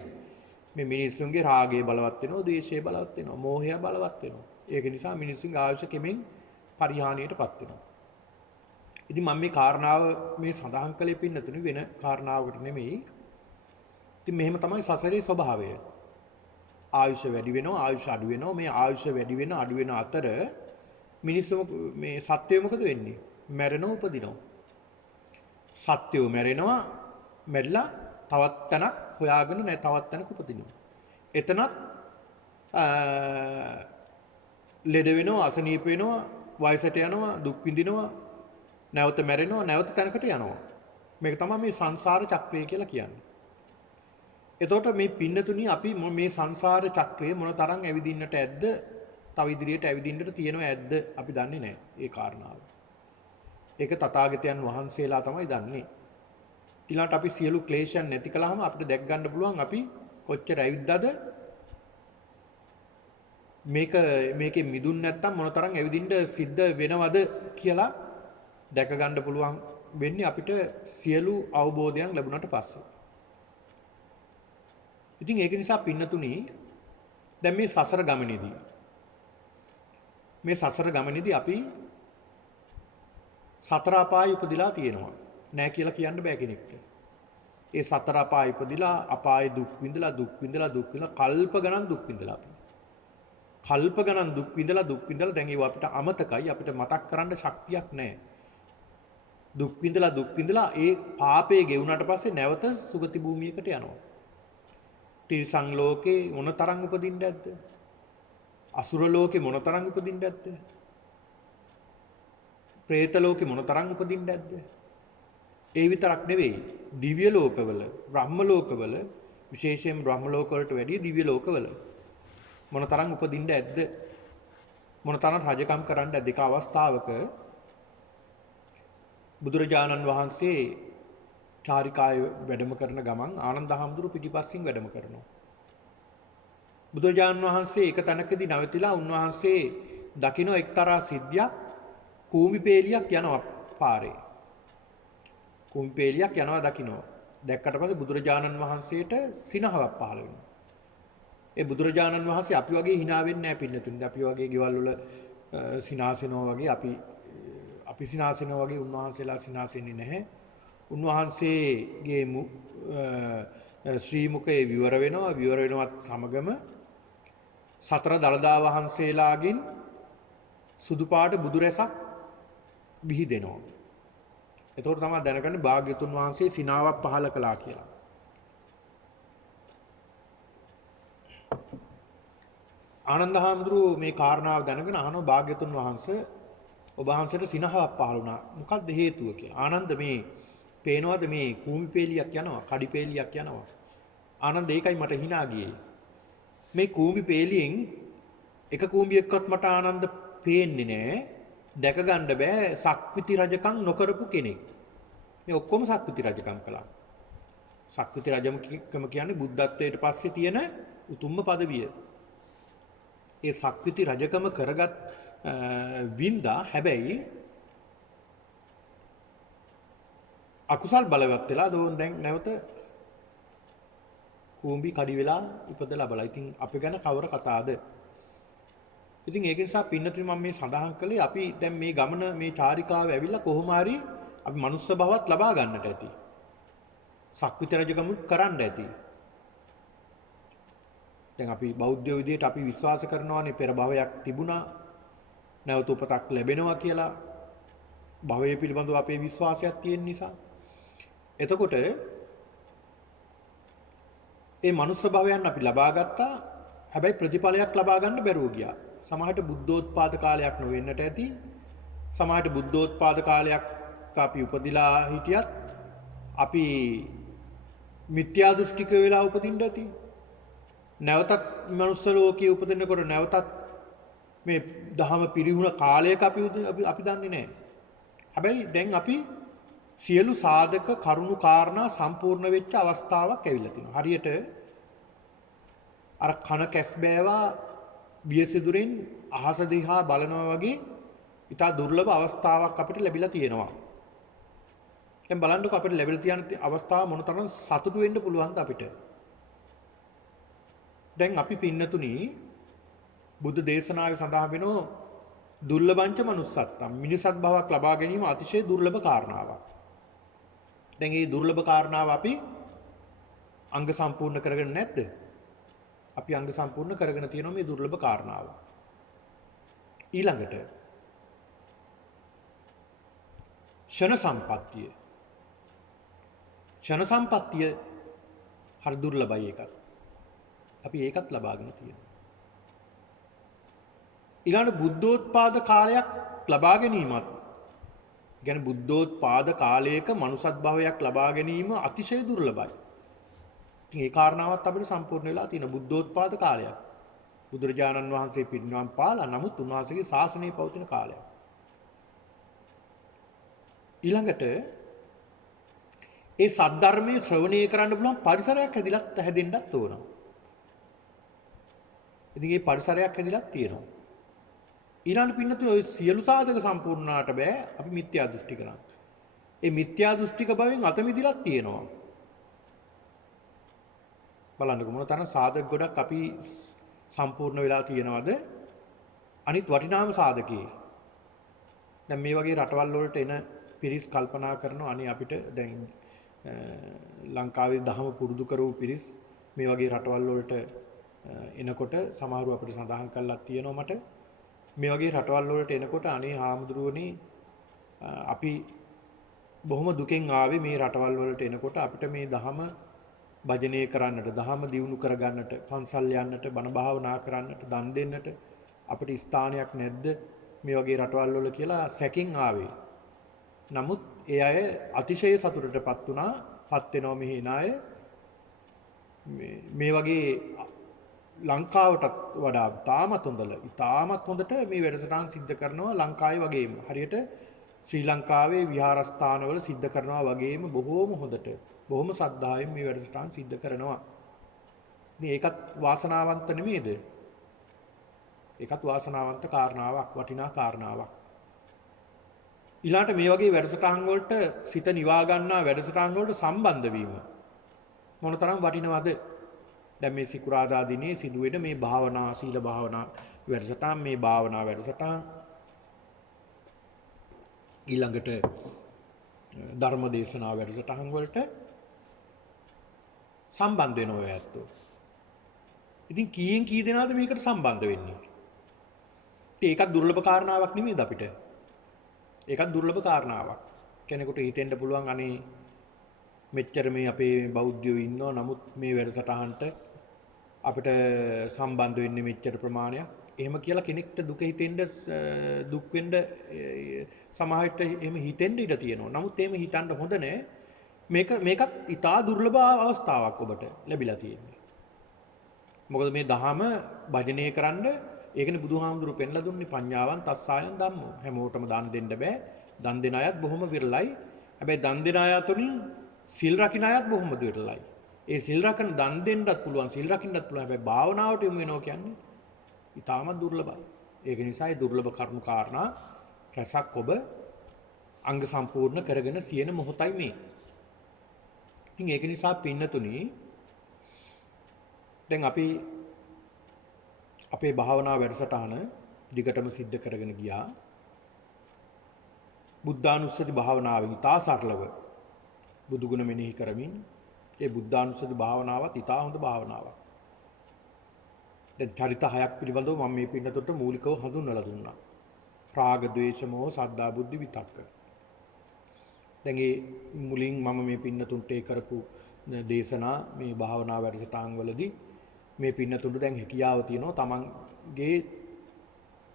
මේ මිනිස්සුන්ගේ රාගය බලවත් වෙනවා ද්වේෂය බලවත් වෙනවා මෝහය බලවත් වෙනවා ඒක නිසා මිනිස්සුන්ගේ ආයුෂ කෙමෙන් පරිහානියටපත් වෙනවා ඉතින් මම මේ කාරණාව මේ සඳහන් කළේ පින්නතුනේ වෙන කාරණාවකට නෙමෙයි ඉතින් මෙහෙම තමයි සසරේ ස්වභාවය ආයුෂ වැඩි වෙනවා ආයුෂ අඩු වෙනවා මේ ආයුෂ වැඩි වෙන අඩු වෙන අතර මිනිස්සු මේ සත්‍යය මොකද වෙන්නේ මැරෙනවා උපදිනවා සත්‍යය මැරෙනවා මැරිලා තවත් තැනක් හොයාගෙන නැ තවත් තැනක උපදිනවා එතනත් ලෙඩ වෙනවා අසනීප වෙනවා වයසට යනවා දුක් විඳිනවා නැවත මැරෙනවා නැවත තැනකට යනවා මේක තමයි මේ සංසාර චක්‍රය කියලා කියන්නේ එතකොට මේ පින්නතුණි අපි මේ සංසාර චක්‍රය මොන තරම් ඇවිදින්නට ඇද්ද තව ඉදිරියට ඇවිදින්නට තියෙනව ඇද්ද අපි දන්නේ නැහැ ඒ කාරණාව ඒක තථාගතයන් වහන්සේලා තමයි දන්නේ ඊළඟට අපි සියලු ක්ලේශයන් නැති කළාම අපිට දැක් ගන්න පුළුවන් අපි කොච්චර ඇවිද්දාද මේකේ මිදුන් නැත්තම් මොන තරම් ඇවිදින්න සිද්ධ වෙනවද කියලා දැක ගන්න පුළුවන් වෙන්නේ අපිට සියලු අවබෝධයන් ලැබුණාට පස්සේ ඉතින් ඒක නිසා පින්නතුණි දැන් මේ සසර ගමනේදී මේ සසර ගමනේදී අපි සතර අපායේ උපදිලා තියෙනවා. නෑ කියලා කියන්න බෑ කෙනෙක්ට. ඒ සතර අපායේ ඉපදිලා අපායේ දුක් විඳලා කල්ප ගණන් දුක් විඳලා අපි. කල්ප ගණන් දුක් විඳලා දැන් ඒව අපිට අමතකයි, අපිට මතක් කරන්න ශක්තියක් නැහැ. දුක් විඳලා ඒ පාපේ ගෙවුනට පස්සේ නැවත සුගති භූමියකට යනවා. තිරිසන් ලෝකේ මොනතරම් උපදින්න ඇද්ද? අසුර ලෝකේ මොනතරම් උපදින්න ඇද්ද? പ്രേත ලෝකේ මොනතරම් උපදින්න ඇද්ද? ඒ විතරක් නෙවෙයි, දිව්‍ය ලෝකවල, බ්‍රහ්ම ලෝකවල, විශේෂයෙන් බ්‍රහ්ම ලෝක වලට වැඩිය දිව්‍ය ලෝකවල මොනතරම් උපදින්න ඇද්ද? මොනතරම් රජකම් කරන්න ඇද්ද? එක අවස්ථාවක බුදුරජාණන් වහන්සේ චාරිකාවේ වැඩම කරන ගමන් ආනන්ද හාමුදුරුවෝ පිටිපස්සෙන් වැඩම කරනවා. බුදුරජාණන් වහන්සේ එක තැනකදී නැවතිලා උන්වහන්සේ දකින්න එක්තරා සිද්ධියක්, කූඹි පේලියක් යනවා පාරේ. කූඹි පේලියක් යනවා දකින්න. දැක්කට පස්සේ බුදුරජාණන් වහන්සේට සිනහවක් පහළ වෙනවා. ඒ බුදුරජාණන් වහන්සේ අපි වගේ hina වෙන්නේ නැහැ පින්නතුනි. අපි වගේ ගෙවල් වල සිනාසෙනවා වගේ අපි සිනාසෙනවා වගේ උන්වහන්සේලා සිනාසෙන්නේ නැහැ. උන්වහන්සේගේ ශ්‍රී මුඛයේ විවර වෙනවත් සමගම සතර දළදා වහන්සේලාගෙන් සුදු පාට බුදු රැසක් විහිදෙනවා. එතකොට තමයි දැනගන්නේ භාග්‍යතුන් වහන්සේ සිනාවක් පහල කළා කියලා. ආනන්ද හාමුදුරුවෝ මේ කාරණාව දැනගෙන අහනවා භාග්‍යතුන් වහන්සේ ඔබ වහන්සේට සිනහවක් පහළ වුණා. මොකක්ද හේතුව කියලා. ආනන්ද මේ පේනවද මේ කූඹි පේලියක් යනවා, කඩි පේලියක් යනවා. ආනන්ද ඒකයි මට hina ගියේ. මේ කූඹි පේලියෙන් එක කූඹියක්වත් මට ආනන්ද පේන්නේ නැහැ. දැක ගන්න බෑ සක්විති රජකම් නොකරපු කෙනෙක්. මේ ඔක්කොම සක්විති රජකම් කළා. සක්විති රජකම කියන්නේ බුද්ධත්වයට පස්සේ තියෙන උතුම්ම පදවිය. ඒ සක්විති රජකම කරගත් වින්දා හැබැයි අකුසල් බලවත් වෙලා දැන් නැවත කූඹි කඩි වෙලා ඉපදලා බලා. ඉතින් අපි ගැන කවර කතාවද? ඉතින් ඒක නිසා පින්නතුනි මම මේ සඳහන් කළේ අපි දැන් මේ ගමන මේ චාරිකාව ඇවිල්ලා කොහොම හරි අපි මනුස්ස භාවත් ලබා ගන්නට ඇති. සක්විති රජකමුත් කරන්න ඇති. දැන් අපි බෞද්ධ විදියට අපි විශ්වාස කරනවානේ පෙර භවයක් තිබුණා. නැවත උපතක් ලැබෙනවා කියලා භවය පිළිබඳව අපේ විශ්වාසයක් තියෙන නිසා. එතකොට ඒ මනුස්ස භවයන් අපි ලබා ගත්තා. හැබැයි ප්‍රතිඵලයක් ලබා ගන්න බැරුව ගියා. සමහරට බුද්ධෝත්පාද කාලයක් නොවෙන්නට ඇති. සමහරට බුද්ධෝත්පාද කාලයක් අපි උපදිලා හිටියත් අපි මිත්‍යා දෘෂ්ටික වෙලා උපදින්න ඇති. නැවතත් මනුස්ස ලෝකයේ උපදිනකොට නැවතත් මේ දහම පිරිහුණ කාලයක අපි දන්නේ නැහැ. හැබැයි දැන් අපි සියලු සාධක කරුණු කාරණා සම්පූර්ණ වෙච්ච අවස්ථාවක් ඇවිල්ලා තිනවා. හරියට අර කන කැස් බෑවා බියසිදුරෙන් අහස දිහා බලනවා වගේ ඉතා දුර්ලභ අවස්ථාවක් අපිට ලැබිලා තියෙනවා. දැන් බලන්නකො අපිට ලැබිලා තියෙන අවස්ථාව මොනතරම් සතුටු වෙන්න පුළුවන්ද අපිට? දැන් අපි පින්නතුනි බුද්ධ දේශනාවේ සඳහන් වෙනවා දුර්ලභංච manussත්තම් මිනිසත් භාවයක් ලබා ගැනීම අතිශය දුර්ලභ කාරණාවක්. දැන් මේ දුර්ලභ කාරණාව අපි අංග සම්පූර්ණ කරගෙන නැද්ද? අපි අංග සම්පූර්ණ කරගෙන තියෙනවා මේ දුර්ලභ කාරණාව. ඊළඟට ෂණ සම්පත්තිය. ෂණ සම්පත්තිය හරි දුර්ලභයි එකක්. අපි ඒකත් ලබාගෙන තියෙනවා. ඊළඟ බුද්ධෝත්පාද කාලයක් ලබා ගැනීමත් කියන්නේ බුද්ධෝත්පාද කාලයක මනුසත් භාවයක් ලබා ගැනීම අතිශය දුර්ලභයි. ඉතින් ඒ කාරණාවත් අපිට සම්පූර්ණ වෙලා තියෙන බුද්ධෝත්පාද කාලයක්. බුදුරජාණන් වහන්සේ පිරිනිවන් පාලා නමුත් උන්වහන්සේගේ ශාසනය පවතින කාලයක්. ඊළඟට ඒ සද්ධර්මයේ ශ්‍රවණය කරන්න පුළුවන් පරිසරයක් හැදෙන්නත් ඕන. ඉතින් මේ පරිසරයක් හැදිලා තියෙනවා. ඊළඟ පින්නතුනේ ඔය සියලු සාධක සම්පූර්ණ වුණාට බෑ අපි මිත්‍යා දෘෂ්ටි කරා. ඒ මිත්‍යා දෘෂ්ටික භවෙන් අත මිදිලා තියෙනවා. බලන්නකො මොන තරම් සාධක ගොඩක් අපි සම්පූර්ණ වෙලා තියෙනවද? අනිත් වටිනාම සාධකයේ දැන් මේ වගේ රටවල් වලට එන පිරිස් කල්පනා කරනවා අනේ අපිට දැන් ලංකාවේ දහම පුරුදු කරවූ පිරිස් මේ වගේ රටවල් වලට එනකොට සමහරව අපිට සඳහන් කරලා තියෙනවා මට මේ වගේ රටවල් වලට එනකොට අනේ හාමුදුරුවනේ අපි බොහොම දුකෙන් ආවේ මේ රටවල් වලට එනකොට අපිට මේ දහම භජනය කරන්නට දහම දියුණු කරගන්නට පන්සල් යන්නට බණ භාවනා කරන්නට දන් දෙන්නට අපිට ස්ථානයක් නැද්ද මේ වගේ රටවල් වල කියලා සැකෙන් ආවේ. නමුත් ඒ අය අතිශය සතුටටපත් වුණා. පත් වෙනවා මෙහි එන අය මේ වගේ ලංකාවටත් වඩා තාමත් හොඳට මේ වැඩසටහන් සිද්ධ කරනවා ලංකාවේ වගේම. හරියට ශ්‍රී ලංකාවේ විහාරස්ථානවල සිද්ධ කරනවා වගේම බොහෝම හොඳට බොහොම ශ්‍රද්ධාවෙන් මේ වැඩසටහන් සිද්ධ කරනවා. ඉතින් ඒකත් වාසනාවන්ත නෙමෙයිද? ඒකත් වාසනාවන්ත කාරණාවක්, වටිනා කාරණාවක්. ඊළාට මේ වගේ වැඩසටහන් වලට සිත නිවා ගන්නා වැඩසටහන් වලට සම්බන්ධ වීම මොනතරම් වටිනවද? දැන් මේ සිකුරාදා දිනේ සිදුවෙන මේ භාවනා සීල භාවනා වැඩසටහන් මේ භාවනා වැඩසටහන් ඊළඟට ධර්ම දේශනා වැඩසටහන් වලට සම්බන්ධ වෙනවා ඇත්තෝ. ඉතින් කීයෙන් කී දෙනාද මේකට සම්බන්ධ වෙන්නේ? ඒකත් දුර්ලභ කාරණාවක් නෙමෙයිද අපිට? ඒකත් දුර්ලභ කාරණාවක්. කෙනෙකුට හිතෙන්න පුළුවන් අනේ මෙච්චර මේ අපේ බෞද්ධයෝ ඉන්නවා නමුත් මේ වැඩසටහනට අපිට සම්බන්ධ වෙන්නේ මෙච්චර ප්‍රමාණයක්. එහෙම කියලා කෙනෙක්ට දුක හිතෙන්න දුක් වෙන්න සමාජයට එහෙම හිතෙන්න ඉඩ තියෙනවා. නමුත් එහෙම හිතන්න හොඳ නෑ. මේකත් ඉතා දුර්ලභ අවස්ථාවක් ඔබට ලැබිලා තියෙන්නේ. මොකද මේ දහම භජනය කරන්න ඒකනේ බුදුහාමුදුරු පෙන්ලා දුන්නේ පඤ්ඤාවන් තස්සායන් ධම්මෝ. හැමෝටම දන් දෙන්න බෑ. දන් දෙන අයත් බොහොම විරලයි. හැබැයි දන් දෙන අය අතරින් සිල් රකින්න අයත් බොහොම විරලයි. ඒ සිල් රකන දන් දෙන්නත් පුළුවන්, සිල් රකින්නත් පුළුවන්. හැබැයි භාවනාවට යොමු වෙනවා කියන්නේ ඉතාමත් දුර්ලභයි. ඒක නිසා ඒ දුර්ලභ කරුණු කාරණා රසක් ඔබ අංග සම්පූර්ණ කරගෙන සියන මොහොතයි මේ. ඉතින් ඒක නිසා පින්නතුනි දැන් අපි අපේ භාවනා වැඩසටහන දිගටම සිද්ධ කරගෙන ගියා. බුද්ධානුස්සති භාවනාවෙන් ඉතා සරලව බුදු ගුණ මෙනෙහි කරමින් ඒ බුද්ධානුස්සති භාවනාවත් ඉතා හොඳ භාවනාවක්. දැන් චරිත හයක් පිළිබඳව මම මේ පින්නතොට මූලිකව හඳුන්වලා දුන්නා. රාග, ද්වේෂ, මෝහ, සද්ධා, බුද්ධි, විතක්ක. දැන් ඒ මුලින් මම මේ පින්නතුන්ට කරපු දේශනා මේ භාවනා වැඩසටහන් වලදී මේ පින්නතුන්ට දැන් හැකියාව තියෙනවා තමන්ගේ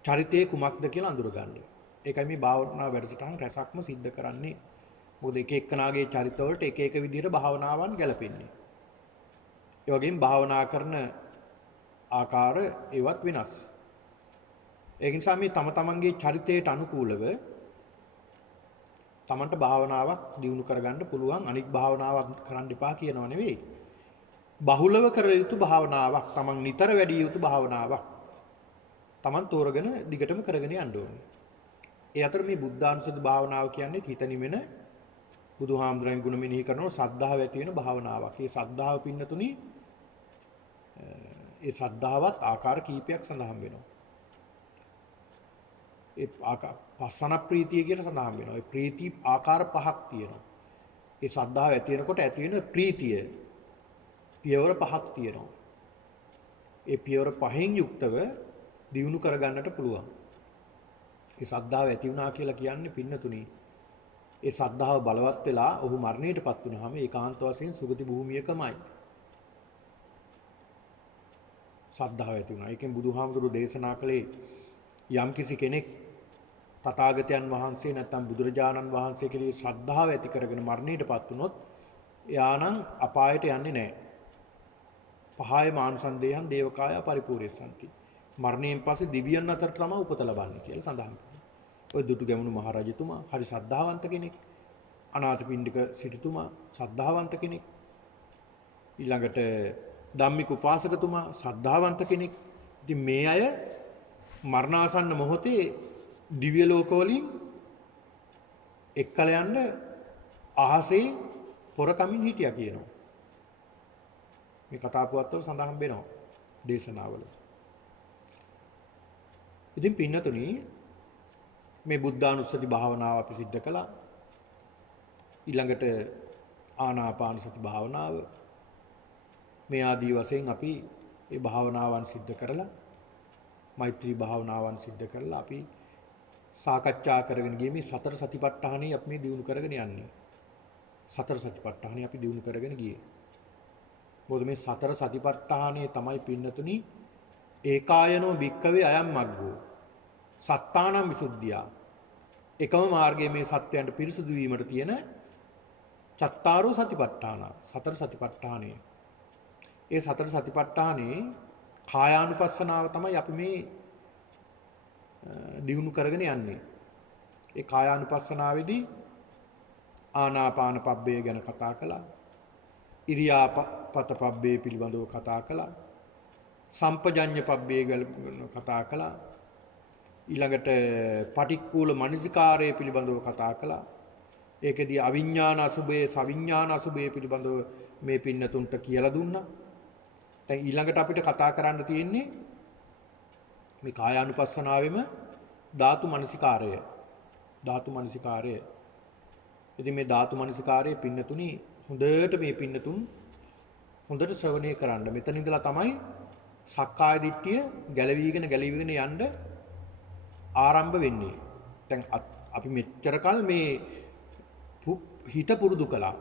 චරිතය කුමක්ද කියලා අඳුරගන්න. ඒකයි මේ භාවනා වැඩසටහන් රැසක්ම සිද්ධ කරන්නේ. මොකද එක එක්කනාගේ චරිතවලට එක එක විදිහට භාවනාවන් ගැලපෙන්නේ. ඒ වගේම භාවනා කරන ආකාර ඒවත් වෙනස්. ඒ නිසා මේ තම තමන්ගේ චරිතයට අනුකූලව තමන්ට භාවනාවක් දියුණු කරගන්න පුළුවන්. අනිත් භාවනාවක් කරන්න එපා කියනව නෙවෙයි. බහුලව කර යුතු භාවනාවක්, තමන් නිතර වැඩි යුතු භාවනාවක් තමන් තෝරගෙන දිගටම කරගෙන යන්න ඕනේ. ඒ අතර මේ බුද්ධානුස්සති භාවනාව කියන්නේ හිත නිවෙන බුදුහාමුදුරන් ගුණ මෙනෙහි කරනකොට සද්ධාව ඇති වෙන භාවනාවක්. මේ සද්ධාව පින්නතුනි ඒ සද්ධාවත් ආකාර කීපයක් සඳහන් වෙනවා. ඒ පස්සන ප්‍රීතිය කියලා සඳහන් වෙනවා. ඒ ප්‍රීති ආකාර පහක් තියෙනවා. ඒ සද්ධාව ඇති වෙනකොට ඇති වෙන ප්‍රීතිය පියවර පහක් තියෙනවා. ඒ පියවර පහෙන් යුක්තව දියුණු කරගන්නට පුළුවන්. ඒ සද්ධාව ඇති වුණා කියලා කියන්නේ පින්නතුනි ඒ සද්ධාව බලවත් වෙලා ඔහු මරණයටපත් වුණාම ඒකාන්ත වශයෙන් සුගති භූමියකමයි. සද්ධාව ඇති වුණා. ඒකෙන් බුදුහාමුදුරු දේශනා කළේ යම්කිසි කෙනෙක් තථාගතයන් වහන්සේ නැත්නම් බුදුරජාණන් වහන්සේ කෙරෙහි ශ්‍රද්ධාව ඇති කරගෙන මරණයටපත් වුණොත් එයානම් අපායට යන්නේ නැහැ. පහය මානුසන්දේහං දේවකාය පරිපූර්ණසන්ති. මරණයෙන් පස්සේ දිව්‍යයන් අතර තමයි උපත ලබන්නේ කියලා සඳහන් කරනවා. ඔය දුටු ගැමුණු මහරජතුමා හරි ශ්‍රද්ධාවන්ත කෙනෙක්. අනාථපිණ්ඩික සිටුතුමා ශ්‍රද්ධාවන්ත කෙනෙක්. ඊළඟට ධම්මික උපාසකතුමා ශ්‍රද්ධාවන්ත කෙනෙක්. ඉතින් මේ අය මරණාසන්න මොහොතේ දිව්‍ය ලෝකවලින් එක්කල යන්න අහසේ පොරකමින් හිටියා කියනවා. මේ කතා පුවත්වල සඳහන් වෙනවා දේශනාවල. ඉතින් පින්නතුනි මේ බුද්ධානුස්සති භාවනාව අපි සිද්ධ කළා. ඊළඟට ආනාපාන සති භාවනාව මේ ආදී වශයෙන් අපි මේ භාවනාවන් සිද්ධ කරලා මෛත්‍රී භාවනාවන් සිද්ධ කරලා අපි සාකච්ඡා කරගෙන ගියේ මේ සතර සතිපට්ඨානෙ අපි මේ දිනු කරගෙන යන්නේ. සතර සතිපට්ඨානෙ අපි දිනු කරගෙන ගියේ. මොකද මේ සතර සතිපට්ඨානෙ තමයි පින්නතුනි ඒකායනෝ භික්කවේ අයම් මග්ගෝ සත්තානම් විසුද්ධිය. එකම මාර්ගයේ මේ සත්‍යයන්ට පිරිසුදු වීමට තියෙන චත්තාරෝ සතිපට්ඨාන සතර සතිපට්ඨානෙ. ඒ සතර සතිපට්ඨානේ කායානුපස්සනාව තමයි අපි මේ දිනු කරගෙන යන්නේ. ඒ කායානුපස්සනාවේදී ආනාපාන පබ්බේ ගැන කතා කළා. ඉරියාපත පබ්බේ පිළිබඳව කතා කළා. සම්පජඤ්ඤ පබ්බේ ගැන කතා කළා. ඊළඟට පටික්කුල මනසිකාරය පිළිබඳව කතා කළා. ඒකෙදී අවිඥාන අසුභයේ සවිඥාන අසුභයේ පිළිබඳව මේ පින්නතුන්ට කියලා දුන්නා. දැන් ඊළඟට අපිට කතා කරන්න තියෙන්නේ මේ කායානුපස්සනාවෙම ධාතු මනසිකාරය. ධාතු මනසිකාරය. ඉතින් මේ ධාතු මනසිකාරයේ පින්නතුනි හොඳට මේ පින්නතුන් හොඳට ශ්‍රවණය කරන්න. මෙතන ඉඳලා තමයි සක්කාය දිට්ඨිය ගැලවිගෙන යන්න ආරම්භ වෙන්නේ. දැන් අපි මෙච්චර කල් මේ හිත පුරුදු කළා.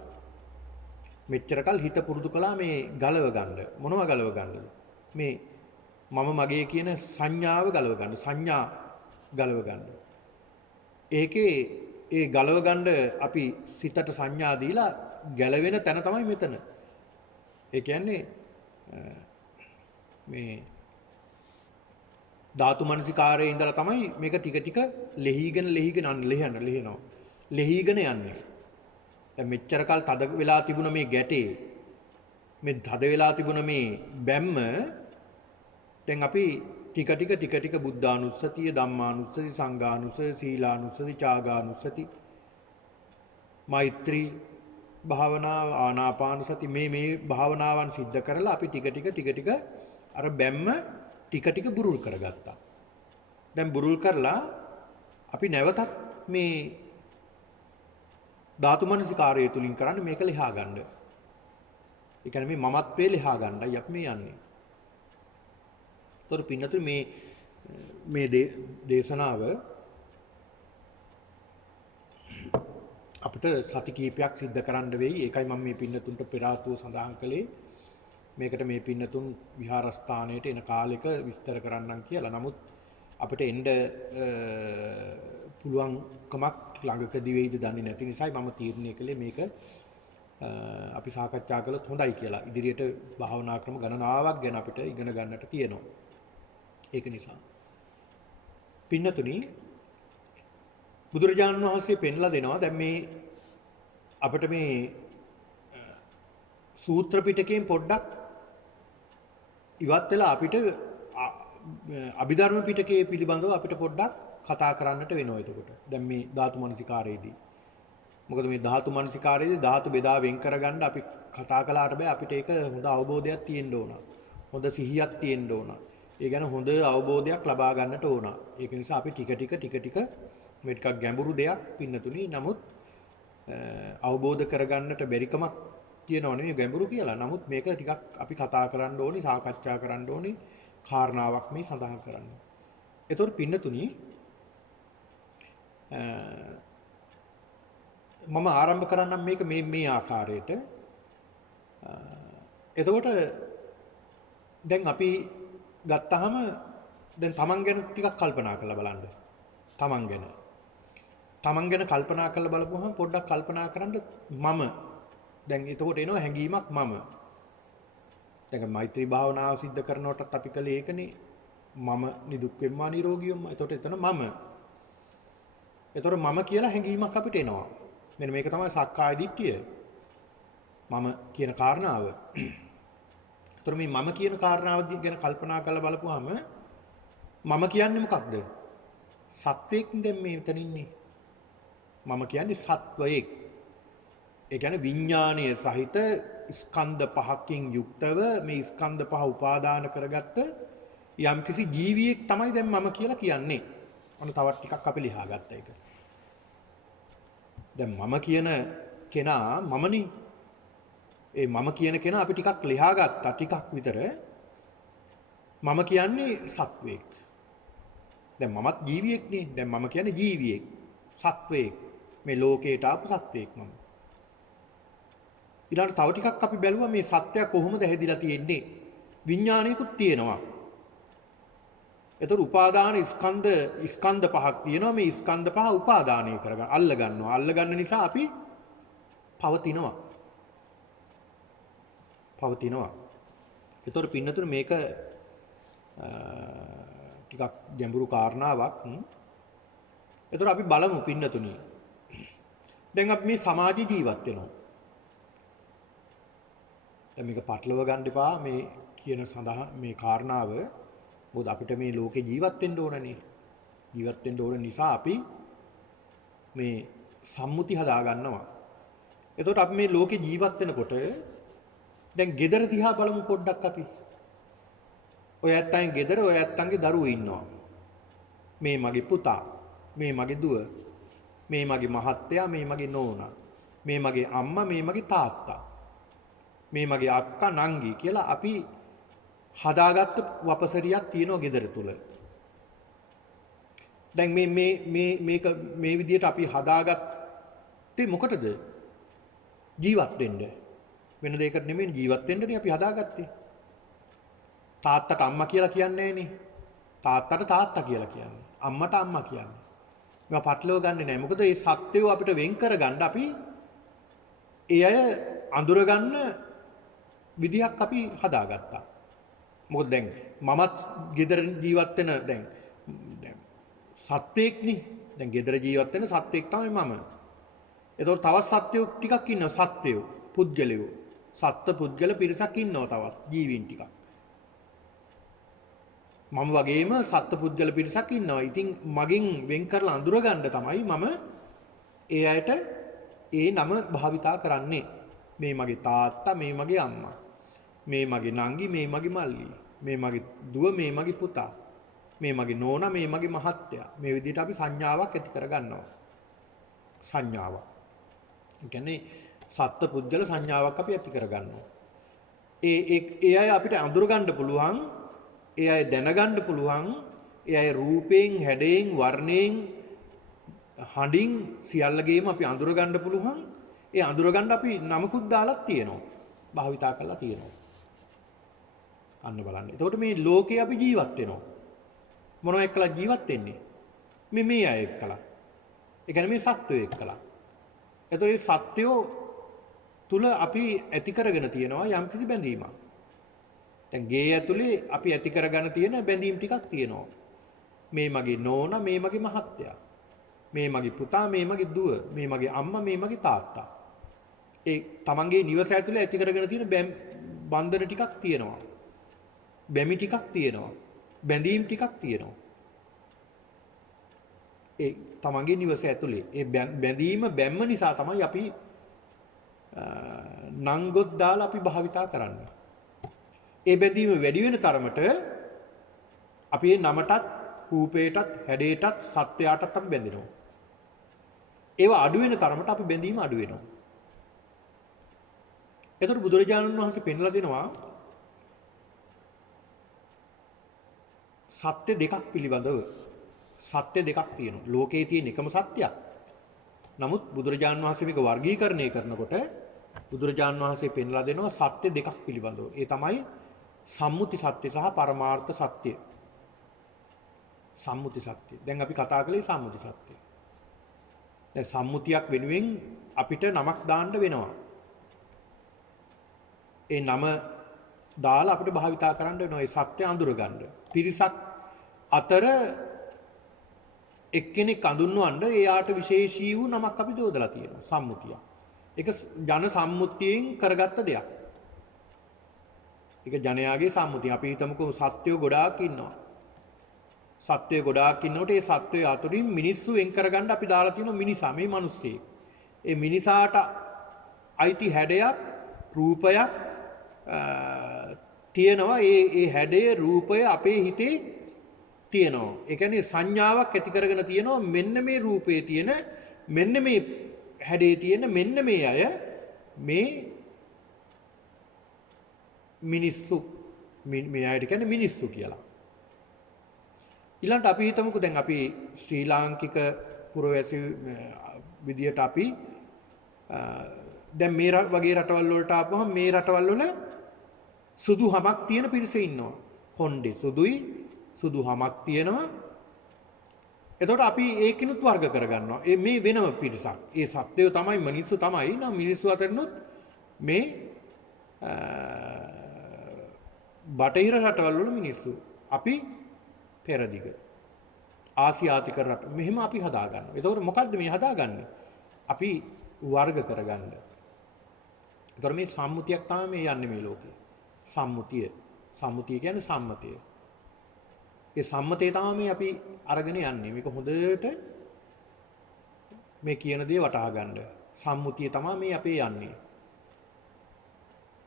මෙච්චර කල් හිත පුරුදු කළා මේ ගලව ගන්න. මොනවා ගලව ගන්නද? මේ මම මගේ කියන සංඥාව ගලව ගන්න. සංඥා ගලව ගන්න. ඒකේ ඒ ගලව ගන්න අපි සිතට සංඥා දීලා ගැලවෙන තැන තමයි මෙතන. ඒ කියන්නේ මේ ධාතු මනසිකාරයේ ඉඳලා තමයි මේක ටික ටික ලෙහිගෙන ලෙහිනවා. ලෙහිගෙන යන්නේ. දැන් මෙච්චර කල් තද වෙලා තිබුණ මේ ගැටේ මේ තද වෙලා තිබුණ මේ බැම්ම දැන් අපි ටික ටික බුද්ධානුස්සතිය, ධම්මානුස්සති, සංඝානුස්සති, සීලානුස්සති, ත්‍යාගානුස්සති, මෛත්‍රී භාවනාව, ආනාපාන සති මේ භාවනාවන් සිද්ධ කරලා අපි ටික ටික අර බැම්ම ටික ටික බුරුල් කරගත්තා. දැන් බුරුල් කරලා අපි නැවතත් මේ ධාතු මනසිකාරය තුලින් කරන්නේ මේක ලියා ගන්න. ඒ කියන්නේ මේ මමත්වයේ ලියා ගන්නයි අපි මේ යන්නේ. ඒතර පින්නතුනි මේ දේශනාව අපිට සති කීපයක් සිද්ධ කරන්න වෙයි. ඒකයි මම මේ පින්නතුන්ට පෙර ආතුව සඳහන් කළේ. මේකට මේ පින්නතුන් විහාරස්ථානයට එන කාලෙක විස්තර කරන්නම් කියලා. නමුත් අපිට එන්න පුළුවන්කමක් ළඟකදී වෙයිද දන්නේ නැති නිසායි මම තීරණය කළේ මේක අපි සාකච්ඡා කළොත් හොඳයි කියලා. ඉදිරියට භාවනා ක්‍රම ගණනාවක් ගැන අපිට ඉගෙන ගන්නට තියෙනවා. ඒක නිසා පින්නතුනි බුදුරජාණන් වහන්සේ පෙන්ලා දෙනවා දැන් මේ අපිට මේ සූත්‍ර පිටකයෙන් පොඩ්ඩක් ඉවත් වෙලා අපිට අභිධර්ම පිටකයේ පිළිබඳව අපිට පොඩ්ඩක් කතා කරන්නට වෙනවා එතකොට. දැන් මේ ධාතු මනසිකාරයේදී. මොකද මේ ධාතු මනසිකාරයේදී ධාතු බෙදා වෙන් කරගන්න අපි කතා කළාට බෑ. අපිට ඒක හොඳ අවබෝධයක් තියෙන්න ඕන. හොඳ සිහියක් තියෙන්න ඕන. ඒ ගැන හොඳ අවබෝධයක් ලබා ගන්නට ඕන. ඒක නිසා අපි ටික ටික මේ ටිකක් ගැඹුරු දෙයක් පින්නතුනි. නමුත් අවබෝධ කරගන්නට බැරිකමක් තියෙනව නෙවෙයි ගැඹුරු කියලා. නමුත් මේක ටිකක් අපි කතා කරන්න ඕනි, සාකච්ඡා කරන්න ඕනි කාරණාවක් මේ සඳහන් කරන්නේ. ඒතකොට පින්නතුනි මම ආරම්භ කරන්නම් මේක මේ ආකාරයට. එතකොට දැන් අපි ගත්තාම දැන් තමන් ගැන ටිකක් කල්පනා කරලා බලන්න. තමන් ගැන කල්පනා කරලා බලපුවහම පොඩ්ඩක් කල්පනා කරන්න මම දැන් එතකොට එනවා හැඟීමක් මම. දැන් මෛත්‍රී භාවනාව සිද්ධ කරනකොටත් අපි කළේ ඒකනේ. මම නිදුක් වෙම්මා නිරෝගී වෙම්මා. එතකොට එතන මම. එතකොට මම කියලා හැඟීමක් අපිට එනවා. මෙන්න මේක තමයි සක්කාය දිට්ඨිය. මම කියන කාරණාව. එතකොට මේ මම කියන කාරණාව ගැන කල්පනා කරලා බලපුවාම මම කියන්නේ මොකක්ද? සත්වයක් දැන් මේ මෙතන ඉන්නේ. මම කියන්නේ සත්වයෙක්. ඒ කියන්නේ විඥානීය සහිත ස්කන්ධ පහකින් යුක්තව මේ ස්කන්ධ පහ උපාදාන කරගත්ත යම් කිසි ජීවියෙක් තමයි දැන් මම කියලා කියන්නේ. ඔන්න තවත් ටිකක් අපි ලියා ගත්තා ඒක. දැන් මම කියන කෙනා මමනේ. ඒ මම කියන කෙනා අපි ටිකක් ලියා ගත්තා ටිකක් විතර. මම කියන්නේ සත්වයෙක්. දැන් මමත් ජීවියෙක්නේ. දැන් මම කියන්නේ ජීවියෙක්. සත්වයෙක්. මේ ලෝකේට ආපු සත්වයෙක් මම. ඊළඟට තව ටිකක් අපි බැලුවා මේ සත්‍යය කොහොමද හැදිලා තියෙන්නේ? විඥානයකුත් තියෙනවා. ඒතර උපාදාන ස්කන්ධ පහක් තියෙනවා. මේ ස්කන්ධ පහ උපාදානය කරගන්න අල්ල ගන්නවා. අල්ල ගන්න නිසා අපි පවතිනවා. ඒතර පින්නතුනේ මේක ටිකක් ගැඹුරු කාරණාවක්. ඒතර අපි බලමු පින්නතුනේ. දැන් අපි මේ සමාජ ජීවත් වෙනවා. දැන් මේක පටලව ගන්න එපා මේ කියන සඳහා මේ කාරණාව. මොකද අපිට මේ ලෝකේ ජීවත් වෙන්න ඕනනේ. ජීවත් වෙන්න ඕන නිසා අපි මේ සම්මුති හදා ගන්නවා. එතකොට අපි මේ ලෝකේ ජීවත් වෙනකොට දැන් ගෙදර දිහා බලමු පොඩ්ඩක් අපි. ඔය ඇත්තන් ගෙදර ඔය ඇත්තන්ගේ දරුවෝ ඉන්නවා. මේ මගේ පුතා, මේ මගේ දුව, මේ මගේ මහත්තයා, මේ මගේ නෝනා, මේ මගේ අම්මා, මේ මගේ තාත්තා, මේ මගේ අක්කා නංගි කියලා අපි හදාගත්ත වපසරියක් තියෙනවා ගෙදර තුල. දැන් මේක මේ විදිහට අපි හදාගත්තේ මොකටද? ජීවත් වෙන්න. වෙන දෙයකට නෙමෙයි ජීවත් වෙන්නනේ අපි හදාගත්තේ. තාත්තට අම්මා කියලා කියන්නේ නෑනේ. තාත්තට තාත්තා කියලා කියන්නේ. අම්මට අම්මා කියන්නේ. මේවා පටලව ගන්නෙ නෑ. මොකද මේ සත්‍යය අපිට වෙන් කරගන්න අපි ඒ අය අඳුරගන්න විදිහක් අපි හදාගත්තා. මොකද දැන් මමත් ගෙදර ජීවත් වෙන දැන් සත්වයෙක්නේ. දැන් ගෙදර ජීවත් වෙන සත්වයෙක් තමයි මම. ඒතකොට තවත් සත්වයෝ ටිකක් ඉන්නවා. සත්වයෝ, පුද්ගලයෝ. සත්ත්ව පුද්ගල පිරිසක් ඉන්නවා තවත් ජීවීන් ටිකක්. මම වගේම සත්ත්ව පුද්ගල පිරිසක් ඉන්නවා. ඉතින් මගෙන් වෙන් කරලා අඳුරගන්න තමයි මම ඒ අයට ඒ නම භාවිතා කරන්නේ. මේ මගේ තාත්තා, මේ මගේ අම්මා. මේ මගේ නංගි, මේ මගේ මල්ලි. මේ මගේ දුව, මේ මගේ පුතා. මේ මගේ නෝනා, මේ මගේ මහත්තයා. මේ විදිහට අපි සංඥාවක් ඇති කරගන්නවා. සංඥාවක්. ඒ කියන්නේ සත්ත්ව පුද්ගල සංඥාවක් අපි ඇති කරගන්නවා. ඒ අය අපිට අඳුරගන්න පුළුවන්. ඒ අය දැනගන්න පුළුවන්. ඒ අය රූපයෙන්, හැඩයෙන්, වර්ණයෙන්, හඬින් සියල්ලගේම අපි අඳුරගන්න පුළුවන්. ඒ අඳුරගන්න අපි නමකුත් දාලා තියෙනවා. භාවිතා කරලා තියෙනවා. අන්න බලන්න. එතකොට මේ ලෝකේ අපි ජීවත් වෙනවා. මොනවා එක්කලා ජීවත් වෙන්නේ? මේ අය එක්කලා. ඒ කියන්නේ මේ සත්වය එක්කලා. එතකොට මේ සත්වයෝ තුල අපි ඇති කරගෙන තියෙනවා යම් කිසි බැඳීමක්. දැන් ගේ ඇතුලේ අපි ඇති කරගෙන තියෙන බැඳීම් ටිකක් තියෙනවා. මේ මගේ නෝනා, මේ මගේ මහත්තයා. මේ මගේ පුතා, මේ මගේ දුව, මේ මගේ අම්මා, මේ මගේ තාත්තා. ඒ තමන්ගේ නිවස ඇතුලේ ඇති කරගෙන තියෙන බන්ධන ටිකක් තියෙනවා. බැමි ටිකක් තියෙනවා. බැඳීම් ටිකක් තියෙනවා. ඒ තමන්ගේ නිවස ඇතුලේ ඒ බැඳීම බැම්ම නිසා තමයි අපි නංගොත් දාලා අපි භාවිතා කරන්නේ. ඒ බැඳීම වැඩි වෙන තරමට අපි මේ නමටත්, රූපයටත්, හැඩයටත්, සත්‍යයටත් අපි බැඳෙනවා. ඒවා අඩු වෙන තරමට අපි බැඳීම අඩු වෙනවා. එතකොට බුදුරජාණන් වහන්සේ පෙන්ලා දෙනවා සත්‍ය දෙකක් පිළිබඳව. සත්‍ය දෙකක් තියෙනවා. ලෝකයේ තියෙන එකම සත්‍යයක්. නමුත් බුදුරජාණන් වහන්සේ මේක වර්ගීකරණය කරනකොට බුදුරජාණන් වහන්සේ පෙන්ලා දෙනවා සත්‍ය දෙකක් පිළිබඳව. ඒ තමයි සම්මුති සත්‍ය සහ පරමාර්ථ සත්‍ය. සම්මුති සත්‍ය. දැන් අපි කතා කළේ සම්මුති සත්‍ය. දැන් සම්මුතියක් වෙනුවෙන් අපිට නමක් දාන්න වෙනවා. ඒ නම දාලා අපිට භාවිතා කරන්න වෙනවා. ඒ සත්‍ය අඳුරගන්න. පිරිසක් අතර එක්කෙනෙක් අඳුන්වන්න එයාට විශේෂී වූ නමක් අපි දෝදලා තියෙනවා. සම්මුතිය. ඒක ජන සම්මුතියෙන් කරගත්ත දෙයක්. ඒක ජනයාගේ සම්මුතිය. අපි හිතමුකෝ සත්වයෝ ගොඩාක් ඉන්නවා. සත්වයෝ ගොඩාක් ඉන්නකොට ඒ සත්වයෝ අතරින් මිනිස්සු වෙන් කරගන්න අපි දාලා තියෙනවා මිනිසා, මේ මිනිස්සෙක්. ඒ මිනිසාට අයිති හැඩයක්, රූපයක්, තියෙනවා ඒ හැඩය රූපය අපේ හිතේ තියෙනවා. ඒ කියන්නේ සංඥාවක් ඇති කරගෙන තියෙනවා මෙන්න මේ රූපේ තියෙන මෙන්න මේ හැඩේ තියෙන මෙන්න මේ අය මේ මිනිස්සු මේ අයට කියන්නේ මිනිස්සු කියලා. ඊළඟට අපි හිතමුකෝ දැන් අපි ශ්‍රී ලාංකික පුරවැසි විදියට අපි දැන් මේ වගේ රටවල් වලට ආපුවම මේ රටවල් වල සුදු හමක් තියෙන පිරිස ඉන්නවා. කොණ්ඩේ සුදුයි සුදු හමක් තියෙනවා. එතකොට අපි ඒකිනුත් වර්ග කරගන්නවා. මේ වෙනම පිරිසක්. ඒ සත්‍යය තමයි මිනිස්සු තමයි. නම් මිනිස්සු අතරිනුත් මේ බටහිර රටවල් වල මිනිස්සු. අපි පෙරදිග ආසියාතික රට මෙහෙම අපි හදා ගන්නවා. එතකොට මොකද්ද මේ හදාගන්නේ? අපි වර්ග කරගන්න. එතකොට මේ සම්මුතියක් තමයි මේ යන්නේ මේ ලෝකේ. සම්මුතිය කියන්නේ සම්මතය. ඒ සම්මතය තමයි අපි අරගෙන යන්නේ. මේක හොඳට මේ කියන දේ වටහා ගන්න. සම්මුතිය තමයි මේ අපේ යන්නේ.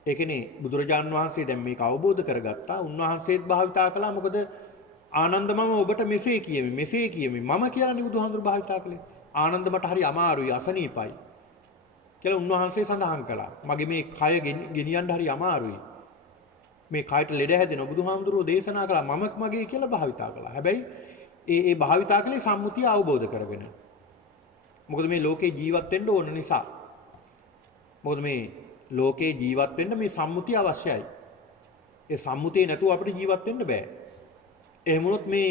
ඒ කියන්නේ බුදුරජාන් වහන්සේ දැන් මේක අවබෝධ කරගත්තා. උන්වහන්සේත් භාවිතා කළා. මොකද ආනන්දමම ඔබට මෙසේ කියමි. මම කියලානේ බුදුහාමුදුරු භාවිතා කළේ. ආනන්ද මට හරි අමාරුයි, අසනීපයි කියලා උන්වහන්සේ සඳහන් කළා. මගේ මේ කය ගෙනියන්න හරි අමාරුයි. මේ කයට ලෙඩ හැදෙනවා බුදුහාමුදුරුවෝ දේශනා කළා. මම මගේ කියලා භාවිතා කළා. හැබැයි ඒ භාවිතා කළේ සම්මුතිය අවබෝධ කරගෙන. මොකද මේ ලෝකේ ජීවත් වෙන්න ඕන නිසා. මොකද මේ ලෝකේ ජීවත් වෙන්න මේ සම්මුතිය අවශ්‍යයි. ඒ සම්මුතිය නැතුව අපිට ජීවත් වෙන්න බෑ. එහෙම වුණොත් මේ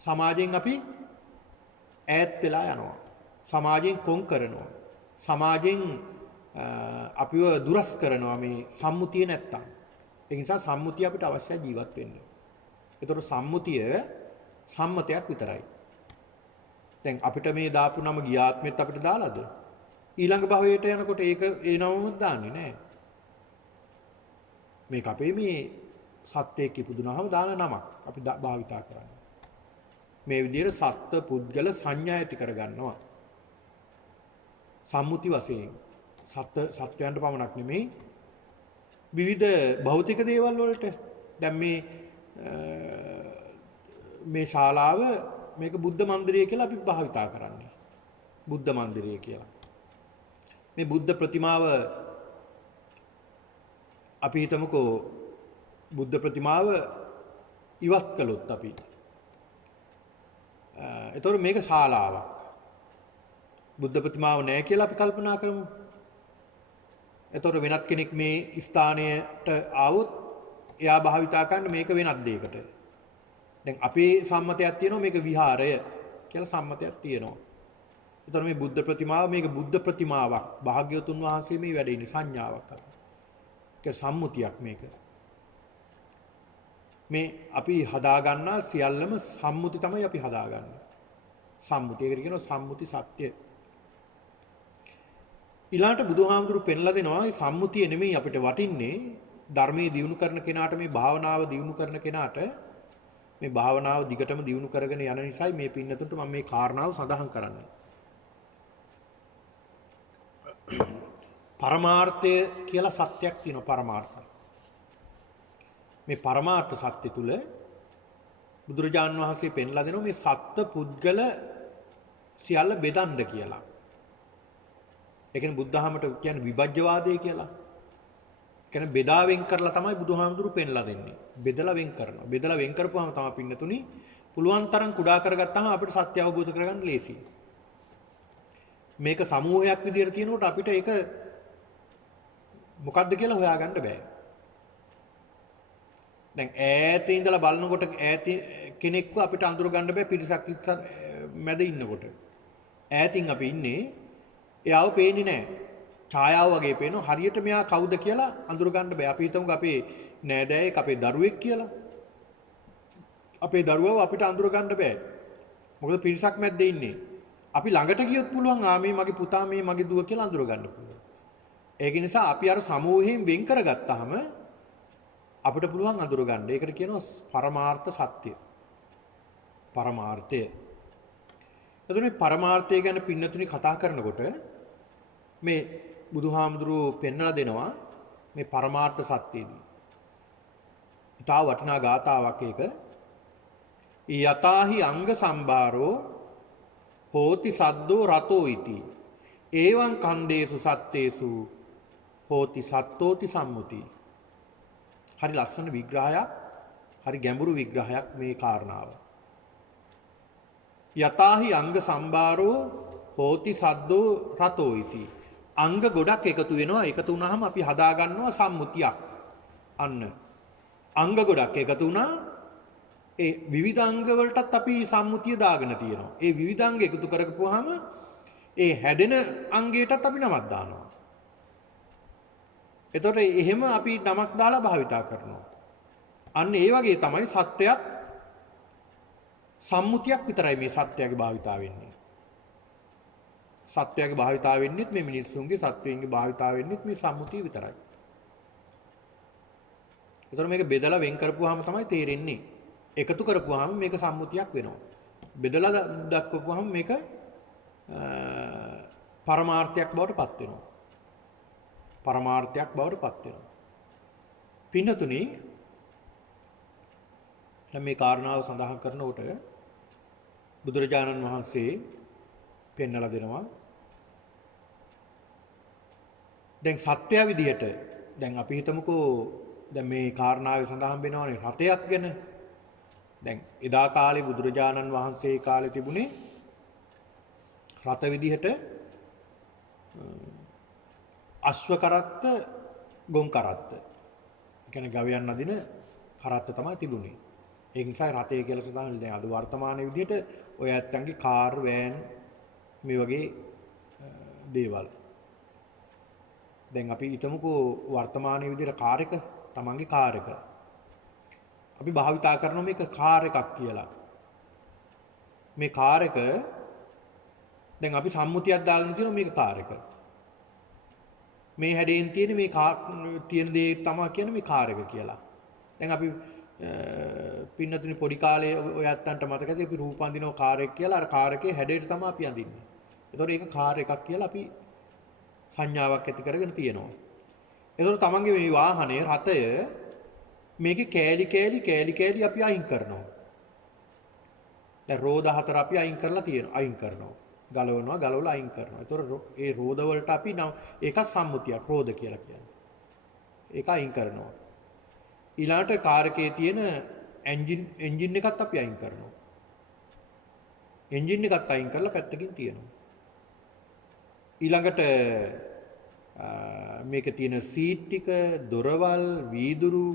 සමාජයෙන් අපි ඈත් වෙලා යනවා. සමාජයෙන් කොන් කරනවා. සමාජයෙන් අපිව දුරස් කරනවා මේ සම්මුතිය නැත්තම්. ඒ නිසා සම්මුතිය අපිට අවශ්‍යයි ජීවත් වෙන්න. ඒතකොට සම්මුතිය සම්මතයක් විතරයි. දැන් අපිට මේ දාපු නම ගියාත්මෙත් අපිට දාලාද? ඊළඟ භවයට යනකොට ඒක ඒ නමම දාන්නේ නැහැ. මේක අපේ මේ සත්‍යයක් ඉපදුනහම දාන නමක් අපි භාවිතා කරන්නේ. මේ විදිහට සත්ත්ව පුද්ගල සංඥා ඇති කරගන්නවා. සම්මුති වශයෙන් සත්‍යයන්ට පමණක් නෙමෙයි විවිධ භෞතික දේවල් වලට. දැන් මේ ශාලාව මේක බුද්ධ මන්දිරය කියලා අපි භාවිතා කරන්නේ. බුද්ධ මන්දිරය කියලා. මේ බුද්ධ ප්‍රතිමාව අපි හිතමුකෝ බුද්ධ ප්‍රතිමාව ඉවත් කළොත් අපි. එතකොට මේක ශාලාවක්. බුද්ධ ප්‍රතිමාව නැහැ කියලා අපි කල්පනා කරමු. එතකොට වෙනත් කෙනෙක් මේ ස්ථානයට ආවොත් එයා භාවිතා කරන්න මේක වෙනත් දෙයකට. දැන් අපේ සම්මතයක් තියෙනවා මේක විහාරය කියලා සම්මතයක් තියෙනවා. එතකොට මේ බුද්ධ ප්‍රතිමාව මේක බුද්ධ ප්‍රතිමාවක්. භාග්‍යවතුන් වහන්සේ මේ වැඩ ඉන්නේ සංඥාවක් අර. ඒක සම්මුතියක් මේක. මේ අපි හදාගන්නා සියල්ලම සම්මුති තමයි අපි හදාගන්නේ. සම්මුතියකට කියනවා සම්මුති සත්‍ය. ඊළාට බුදුහාමුදුරු පෙන්ලා දෙනවා මේ සම්මුතිය නෙමෙයි අපිට වටින්නේ ධර්මයේ දියුණු කරන කෙනාට මේ භාවනාව දියුණු කරන කෙනාට මේ භාවනාව දිගටම දියුණු කරගෙන යන නිසායි මේ පින්නතුන්ට මම මේ කාරණාව සඳහන් කරන්නේ. පරමාර්ථය කියලා සත්‍යයක් තියෙනවා පරමාර්ථය. මේ පරමාර්ථ සත්‍ය තුල බුදුරජාණන් වහන්සේ පෙන්ලා දෙනවා මේ සත්ත්ව පුද්ගල සියල්ල බෙදන්න කියලා. ඒ කියන්නේ බුද්ධහමට කියන්නේ විභජ්‍යවාදය කියලා. ඒ කියන්නේ බෙදා වෙන් කරලා තමයි බුදුහාමුදුරු පෙන්ලා දෙන්නේ. බෙදලා වෙන් කරනවා. බෙදලා වෙන් කරපුවාම තමයි පින්නතුනි පුළුවන් තරම් කුඩා කරගත්තාම අපිට සත්‍ය අවබෝධ කරගන්න ලේසියි. මේක සමූහයක් විදියට තියෙනකොට අපිට ඒක මොකක්ද කියලා හොයාගන්න බෑ. දැන් ඈතින් ඉඳලා බලනකොට ඈති කෙනෙක්ව අපිට අඳුර ගන්න බෑ පිරිසක් මැද ඉන්නකොට. ඈතින් අපි ඉන්නේ එයාව පේන්නේ නැහැ. ඡායාව වගේ පේනවා. හරියට මෙයා කවුද කියලා අඳුර ගන්න බෑ. අපි හිතමුකෝ අපේ නෑදෑයෙක් අපේ දරුවෙක් කියලා. අපේ දරුවව අපිට අඳුර ගන්න බෑ. මොකද පිරිසක් මැද්දේ ඉන්නේ. අපි ළඟට ගියොත් පුළුවන් මේ මගේ පුතා මේ මගේ දුව කියලා අඳුර ගන්න පුළුවන්. ඒක නිසා අපි අර සමූහයෙන් වෙන් කරගත්තාම අපිට පුළුවන් අඳුර ගන්න. ඒකට කියනවා පරමාර්ථ සත්‍ය. පරමාර්ථය. එතකොට මේ පරමාර්ථය ගැන පින්නතුනි කතා කරනකොට මේ බුදුහාමුදුරුවෝ පෙන්වලා දෙනවා මේ පරමාර්ථ සත්‍යයේදී. තා වටිනා ගාතාවක් ඒක. යතාහි අංග සම්භාරෝ හෝති සද්දෝ රතෝ ඉති. ඒවං කන්දේසු සත්තේසු හෝති සත්තෝති සම්මුති. හරි ලස්සන විග්‍රහයක්, හරි ගැඹුරු විග්‍රහයක් මේ කාරණාව. යතාහි අංග සම්භාරෝ හෝති සද්දෝ රතෝ ඉති. අංග ගොඩක් එකතු වෙනවා. එකතු වුණාම අපි හදා ගන්නවා සම්මුතියක්. අන්න අංග ගොඩක් එකතු වුණා. ඒ විවිධ අංග වලටත් අපි සම්මුතිය දාගෙන තියෙනවා. ඒ විවිධ අංග එකතු කරගපුවාම ඒ හැදෙන අංගයටත් අපි නමක් දානවා. එතකොට එහෙම අපි නමක් දාලා භාවිතා කරනවා. අන්න ඒ වගේ තමයි සත්‍යයක් සම්මුතියක් විතරයි මේ සත්‍යයේ භාවිතා වෙන්නේ. සත්‍යයේ භාවිතා වෙන්නේත් මේ මිනිස්සුන්ගේ සත්වයන්ගේ භාවිතා වෙන්නේත් මේ සම්මුතිය විතරයි. එතකොට මේක බෙදලා වෙන් කරපුවාම තමයි තේරෙන්නේ. එකතු කරපුවාම මේක සම්මුතියක් වෙනවා. බෙදලා දක්වපුවාම මේක පරමාර්ථයක් බවට පත් වෙනවා. පරමාර්ථයක් බවට පත් වෙනවා. පින්නතුනි දැන් මේ කාරණාව සඳහන් කරනකොට බුදුරජාණන් වහන්සේ පෙන්වලා දෙනවා. දැන් සත්‍ය විදිහට දැන් අපි හිතමුකෝ දැන් මේ කාරණාවේ සඳහන් වෙනවානේ රතයක් ගැන. දැන් එදා කාලේ බුදුරජාණන් වහන්සේ කාලේ තිබුණේ රත විදිහට අශ්ව කරත්ත ගොන් කරත්ත. ඒ කියන්නේ ගවයන් අදින කරත්ත තමයි තිබුණේ. ඒ නිසා රතය කියලා සඳහන් දැන් අද වර්තමානයේ විදිහට ඔය ඇත්තන්ගේ කාර් වෑන් මේ වගේ දේවල්. දැන් අපි හිතමුකෝ වර්තමානයේ විදිහට කාර් එක තමන්ගේ කාර් එක. අපි භාවිතා කරනවා මේක කාර් එකක් කියලා. මේ කාර් එක දැන් අපි සම්මුතියක් දාගෙන තියෙනවා මේක කාර් එක. මේ හැඩයෙන් තියෙන මේ තියෙන දේ තමයි කියන්නේ මේ කාර් එක කියලා. දැන් අපි පින්නතුනි පොඩි කාලේ ඔය ඇත්තන්ට මතකද අපි රූප අඳිනවා කාර් එක කියලා. අර කාර් එකේ හැඩයට තමයි අපි අඳින්නේ. ඒතකොට ඒක කාර් එකක් කියලා අපි සංඥාවක් ඇති කරගෙන තියෙනවා. ඒතකොට තමන්ගේ මේ වාහනය රතය මේකේ කෑලි අපි අයින් කරනවා. දැන් රෝද හතර අපි අයින් කරලා තියෙනවා. අයින් කරනවා. ගලවලා අයින් කරනවා. ඒතකොට ඒ රෝද වලට අපි ඒක සම්මුතියක් රෝද කියලා කියන්නේ. ඒක අයින් කරනවා. ඊළාට කාර් එකේ තියෙන එන්ජින් එකත් අපි අයින් කරනවා. එන්ජින් එකත් අයින් කරලා පැත්තකින් තියනවා. ඊළඟට මේකේ තියෙන සීට් ටික, දොරවල්, වීදුරු,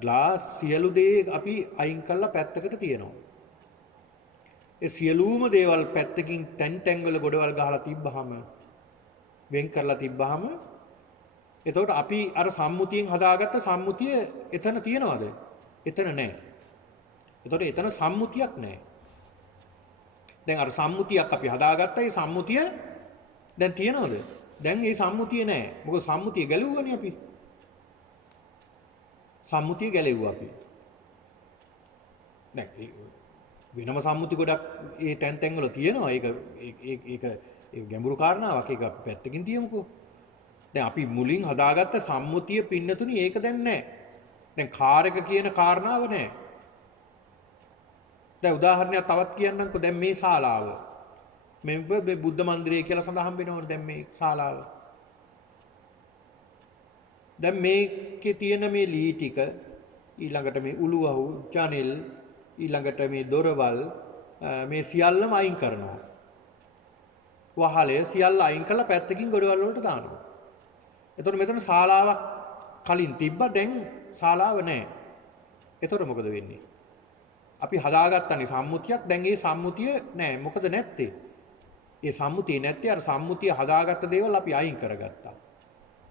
ග්ලාස් සියලු දේ අපි අයින් කරලා පැත්තකට තියනවා. ඒ සියලුම දේවල් පැත්තකින් තැන් වල ගොඩවල් ගහලා තිබ්බහම වෙන් කරලා තිබ්බහම එතකොට අපි අර සම්මුතියෙන් හදාගත්ත සම්මුතිය එතන තියනවද? එතන නැහැ. එතකොට එතන සම්මුතියක් නැහැ. දැන් අර සම්මුතියක් අපි හදාගත්තා. ඒ සම්මුතිය දැන් තියනවද? දැන් ඒ සම්මුතිය නැහැ. මොකද සම්මුතිය ගැලුවානේ අපි. සම්මුතිය ගැලෙව්වා අපි. දැන් වෙනම සම්මුති ගොඩක් ඒ තැන් වල තියෙනවා. ඒක ගැඹුරු කාරණාවක්. ඒක අපි පැත්තකින් තියමුකෝ. දැන් අපි මුලින් හදාගත්ත සම්මුතිය පින්නතුනි ඒක දැන් නැහැ. දැන් කාර් එක කියන කාරණාව නැහැ. දැන් උදාහරණයක් තවත් කියන්නම්කෝ. දැන් මේ ශාලාව මේ බුද්ධ මන්දිරය කියලා සඳහන් වෙනවනේ දැන් මේ ශාලාව. දැන් මේකේ තියෙන මේ ලී ටික ඊළඟට මේ උළුවහු ජනෙල් ඊළඟට මේ දොරවල් මේ සියල්ලම අයින් කරනවා. වහලය සියල්ල අයින් කරලා පැත්තකින් ගොඩවල් වලට දානවා. එතකොට මෙතන ශාලාවක් කලින් තිබ්බා දැන් ශාලාව නැහැ. එතකොට මොකද වෙන්නේ? අපි හදාගත්තනේ සම්මුතියක්. දැන් ඒ සම්මුතිය නැහැ. මොකද නැත්තේ? ඒ සම්මුතිය නැත්තේ අර සම්මුතිය හදාගත්ත දේවල් අපි අයින් කරගත්තා.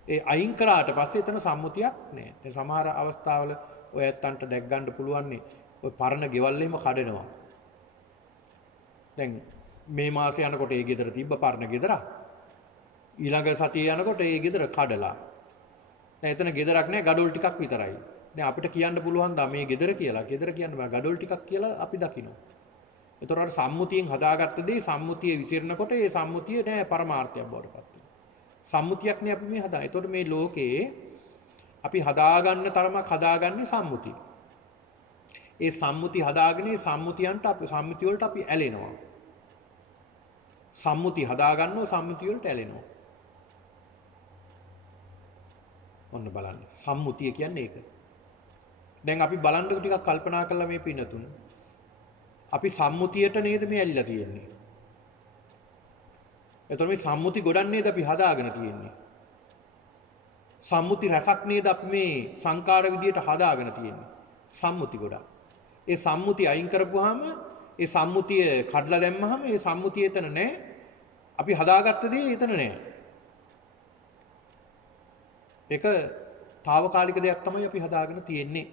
ඒ අයින් කරාට පස්සේ එතන සම්මුතියක් නැහැ. දැන් සමහර අවස්ථාවල ඔය ඇත්තන්ට දැක් ගන්න පුළුවන් නේ. ඔය පරණ ගෙවල් එහෙම කඩනවා. දැන් මේ මාසේ යනකොට ඒ ගෙදර තිබ්බ පරණ ගෙදර ඊළඟ සතියේ යනකොට ඒ ගෙදර කඩලා. දැන් එතන ගෙදරක් නැහැ gadol ටිකක් විතරයි. දැන් අපිට කියන්න පුළුවන් දා මේ ගෙදර කියලා. ගෙදර කියන්න බෑ gadol ටිකක් කියලා අපි දකිනවා. ඒතර අර සම්මුතියෙන් හදාගත්ත දේ සම්මුතිය විසිරනකොට ඒ සම්මුතිය නෑ පරමාර්ථයක් බවට පත් වෙනවා. සම්මුතියක් නේ අපි මේ හදා. ඒතකොට මේ ලෝකේ අපි හදාගන්න තරමක් හදාගන්නේ සම්මුති. ඒ සම්මුති හදාගෙන ඒ සම්මුතියන්ට අපි සම්මුති වලට අපි ඇලෙනවා. සම්මුති හදාගන්නව සම්මුති වලට ඇලෙනවා. ඔන්න බලන්න. සම්මුතිය කියන්නේ ඒක. දැන් අපි බලන්නකො ටිකක් කල්පනා කරලා මේ පින්නතුන. අපි සම්මුතියට නේද මේ ඇලිලා තියෙන්නේ. එතකොට මේ සම්මුති ගොඩක් නේද අපි හදාගෙන තියෙන්නේ. සම්මුති රසක් නේද අපි මේ සංකාර විදියට හදාගෙන තියෙන්නේ. සම්මුති ගොඩක්. ඒ සම්මුතිය අයින් කරපුවාම ඒ සම්මුතිය කඩලා දැම්මහම ඒ සම්මුතිය එතන නැහැ. අපි හදාගත්ත දේ එතන නැහැ. ඒක తాවකාලික දෙයක් තමයි අපි හදාගෙන තියෙන්නේ.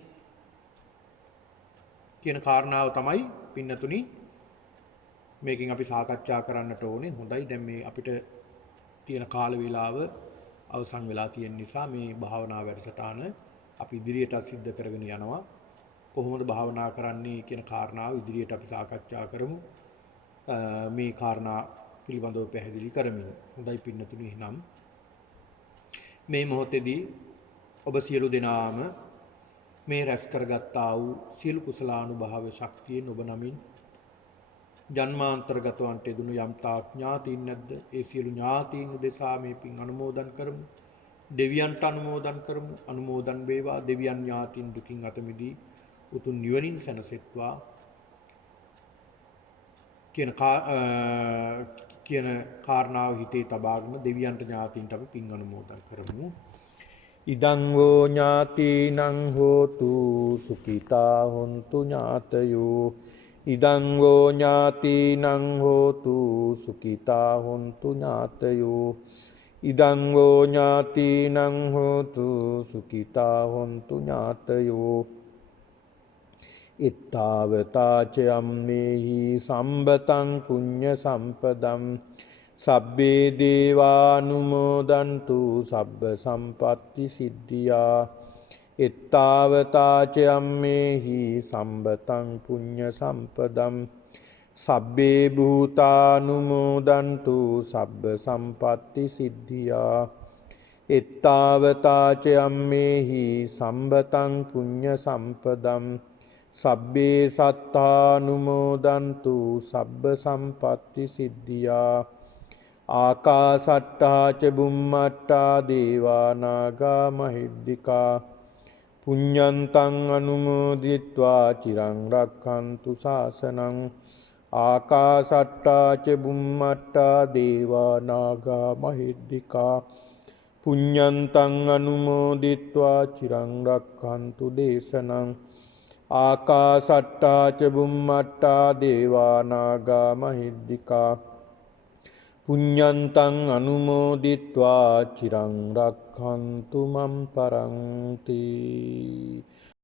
කියන කාරණාව තමයි පින්නතුනි මේකෙන් අපි සාකච්ඡා කරන්නට ඕනේ. හොඳයි දැන් මේ අපිට තියෙන කාල වේලාව අවසන් වෙලා තියෙන නිසා මේ භාවනා වැඩසටහන අපි ඉදිරියට සිද්ධ කරගෙන යනවා. කොහොමද භාවනා කරන්නේ කියන කාරණාව ඉදිරියට අපි සාකච්ඡා කරමු. මේ කාරණා පිළිබඳව පැහැදිලි කරමින්. හොඳයි පින්නතුනි එහෙනම් මේ මොහොතේදී ඔබ සියලු දෙනාම මේ රැස් කරගත්තා වූ සියලු කුසලානුභාව ශක්තියෙන් ඔබ නමින් ජන්මාන්තරගතවන්ට දුණු යම් තාක් ඥාතීන් නැද්ද? ඒ සියලු ඥාතීන් උදෙසා මේ පින් අනුමෝදන් කරමු. දෙවියන්ට අනුමෝදන් කරමු. අනුමෝදන් වේවා. දෙවියන් ඥාතීන් දුකින් අත මිදී උතුම් නිවනින් සැනසෙත්වා කියන කාරණාව හිතේ තබාගෙන දෙවියන්ට ඥාතීන්ට අපි පින් අනුමෝදන් කරමු. ඉදං වූ ඥාතිනං හෝතු සුඛිතා හොන්තු ඥාතයෝ ඉදං වූ ඥාතිනං හෝතු සුඛිතා හොන්තු ඥාතයෝ ඉදං වූ ඥාතිනං හෝතු සුඛිතා හොන්තු ඥාතයෝ ittavata ca ammehi sambataṃ puñña sampadam sabbe devānumodantu sabba sampatti siddhiyā ittavata ca ammehi sambataṃ puñña sampadam sabbe bhūtānumodantu sabba sampatti siddhiyā ittavata ca ammehi sambataṃ puñña sampadam සබ්බේ සත්තානුමෝදන්තු සබ්බ සම්පatti සිද්ධියා ආකාසට්ටා ච බුම්මට්ටා දේවා නාග මහිද්దికා පුඤ්ඤන්තං අනුමෝදිත්වා චිරං රක්ඛන්තු ශාසනං ආකාසට්ටා ච බුම්මට්ටා දේවා නාග මහිද්దికා පුඤ්ඤන්තං අනුමෝදිත්වා චිරං රක්ඛන්තු දේශනං ආකාසට්ටා ච බුම්මට්ටා දේවා නාග මහිද්దికා පුඤ්ඤන්තං අනුමෝදිත්වා චිරං රක්ඛන්තු මම් පරන්ති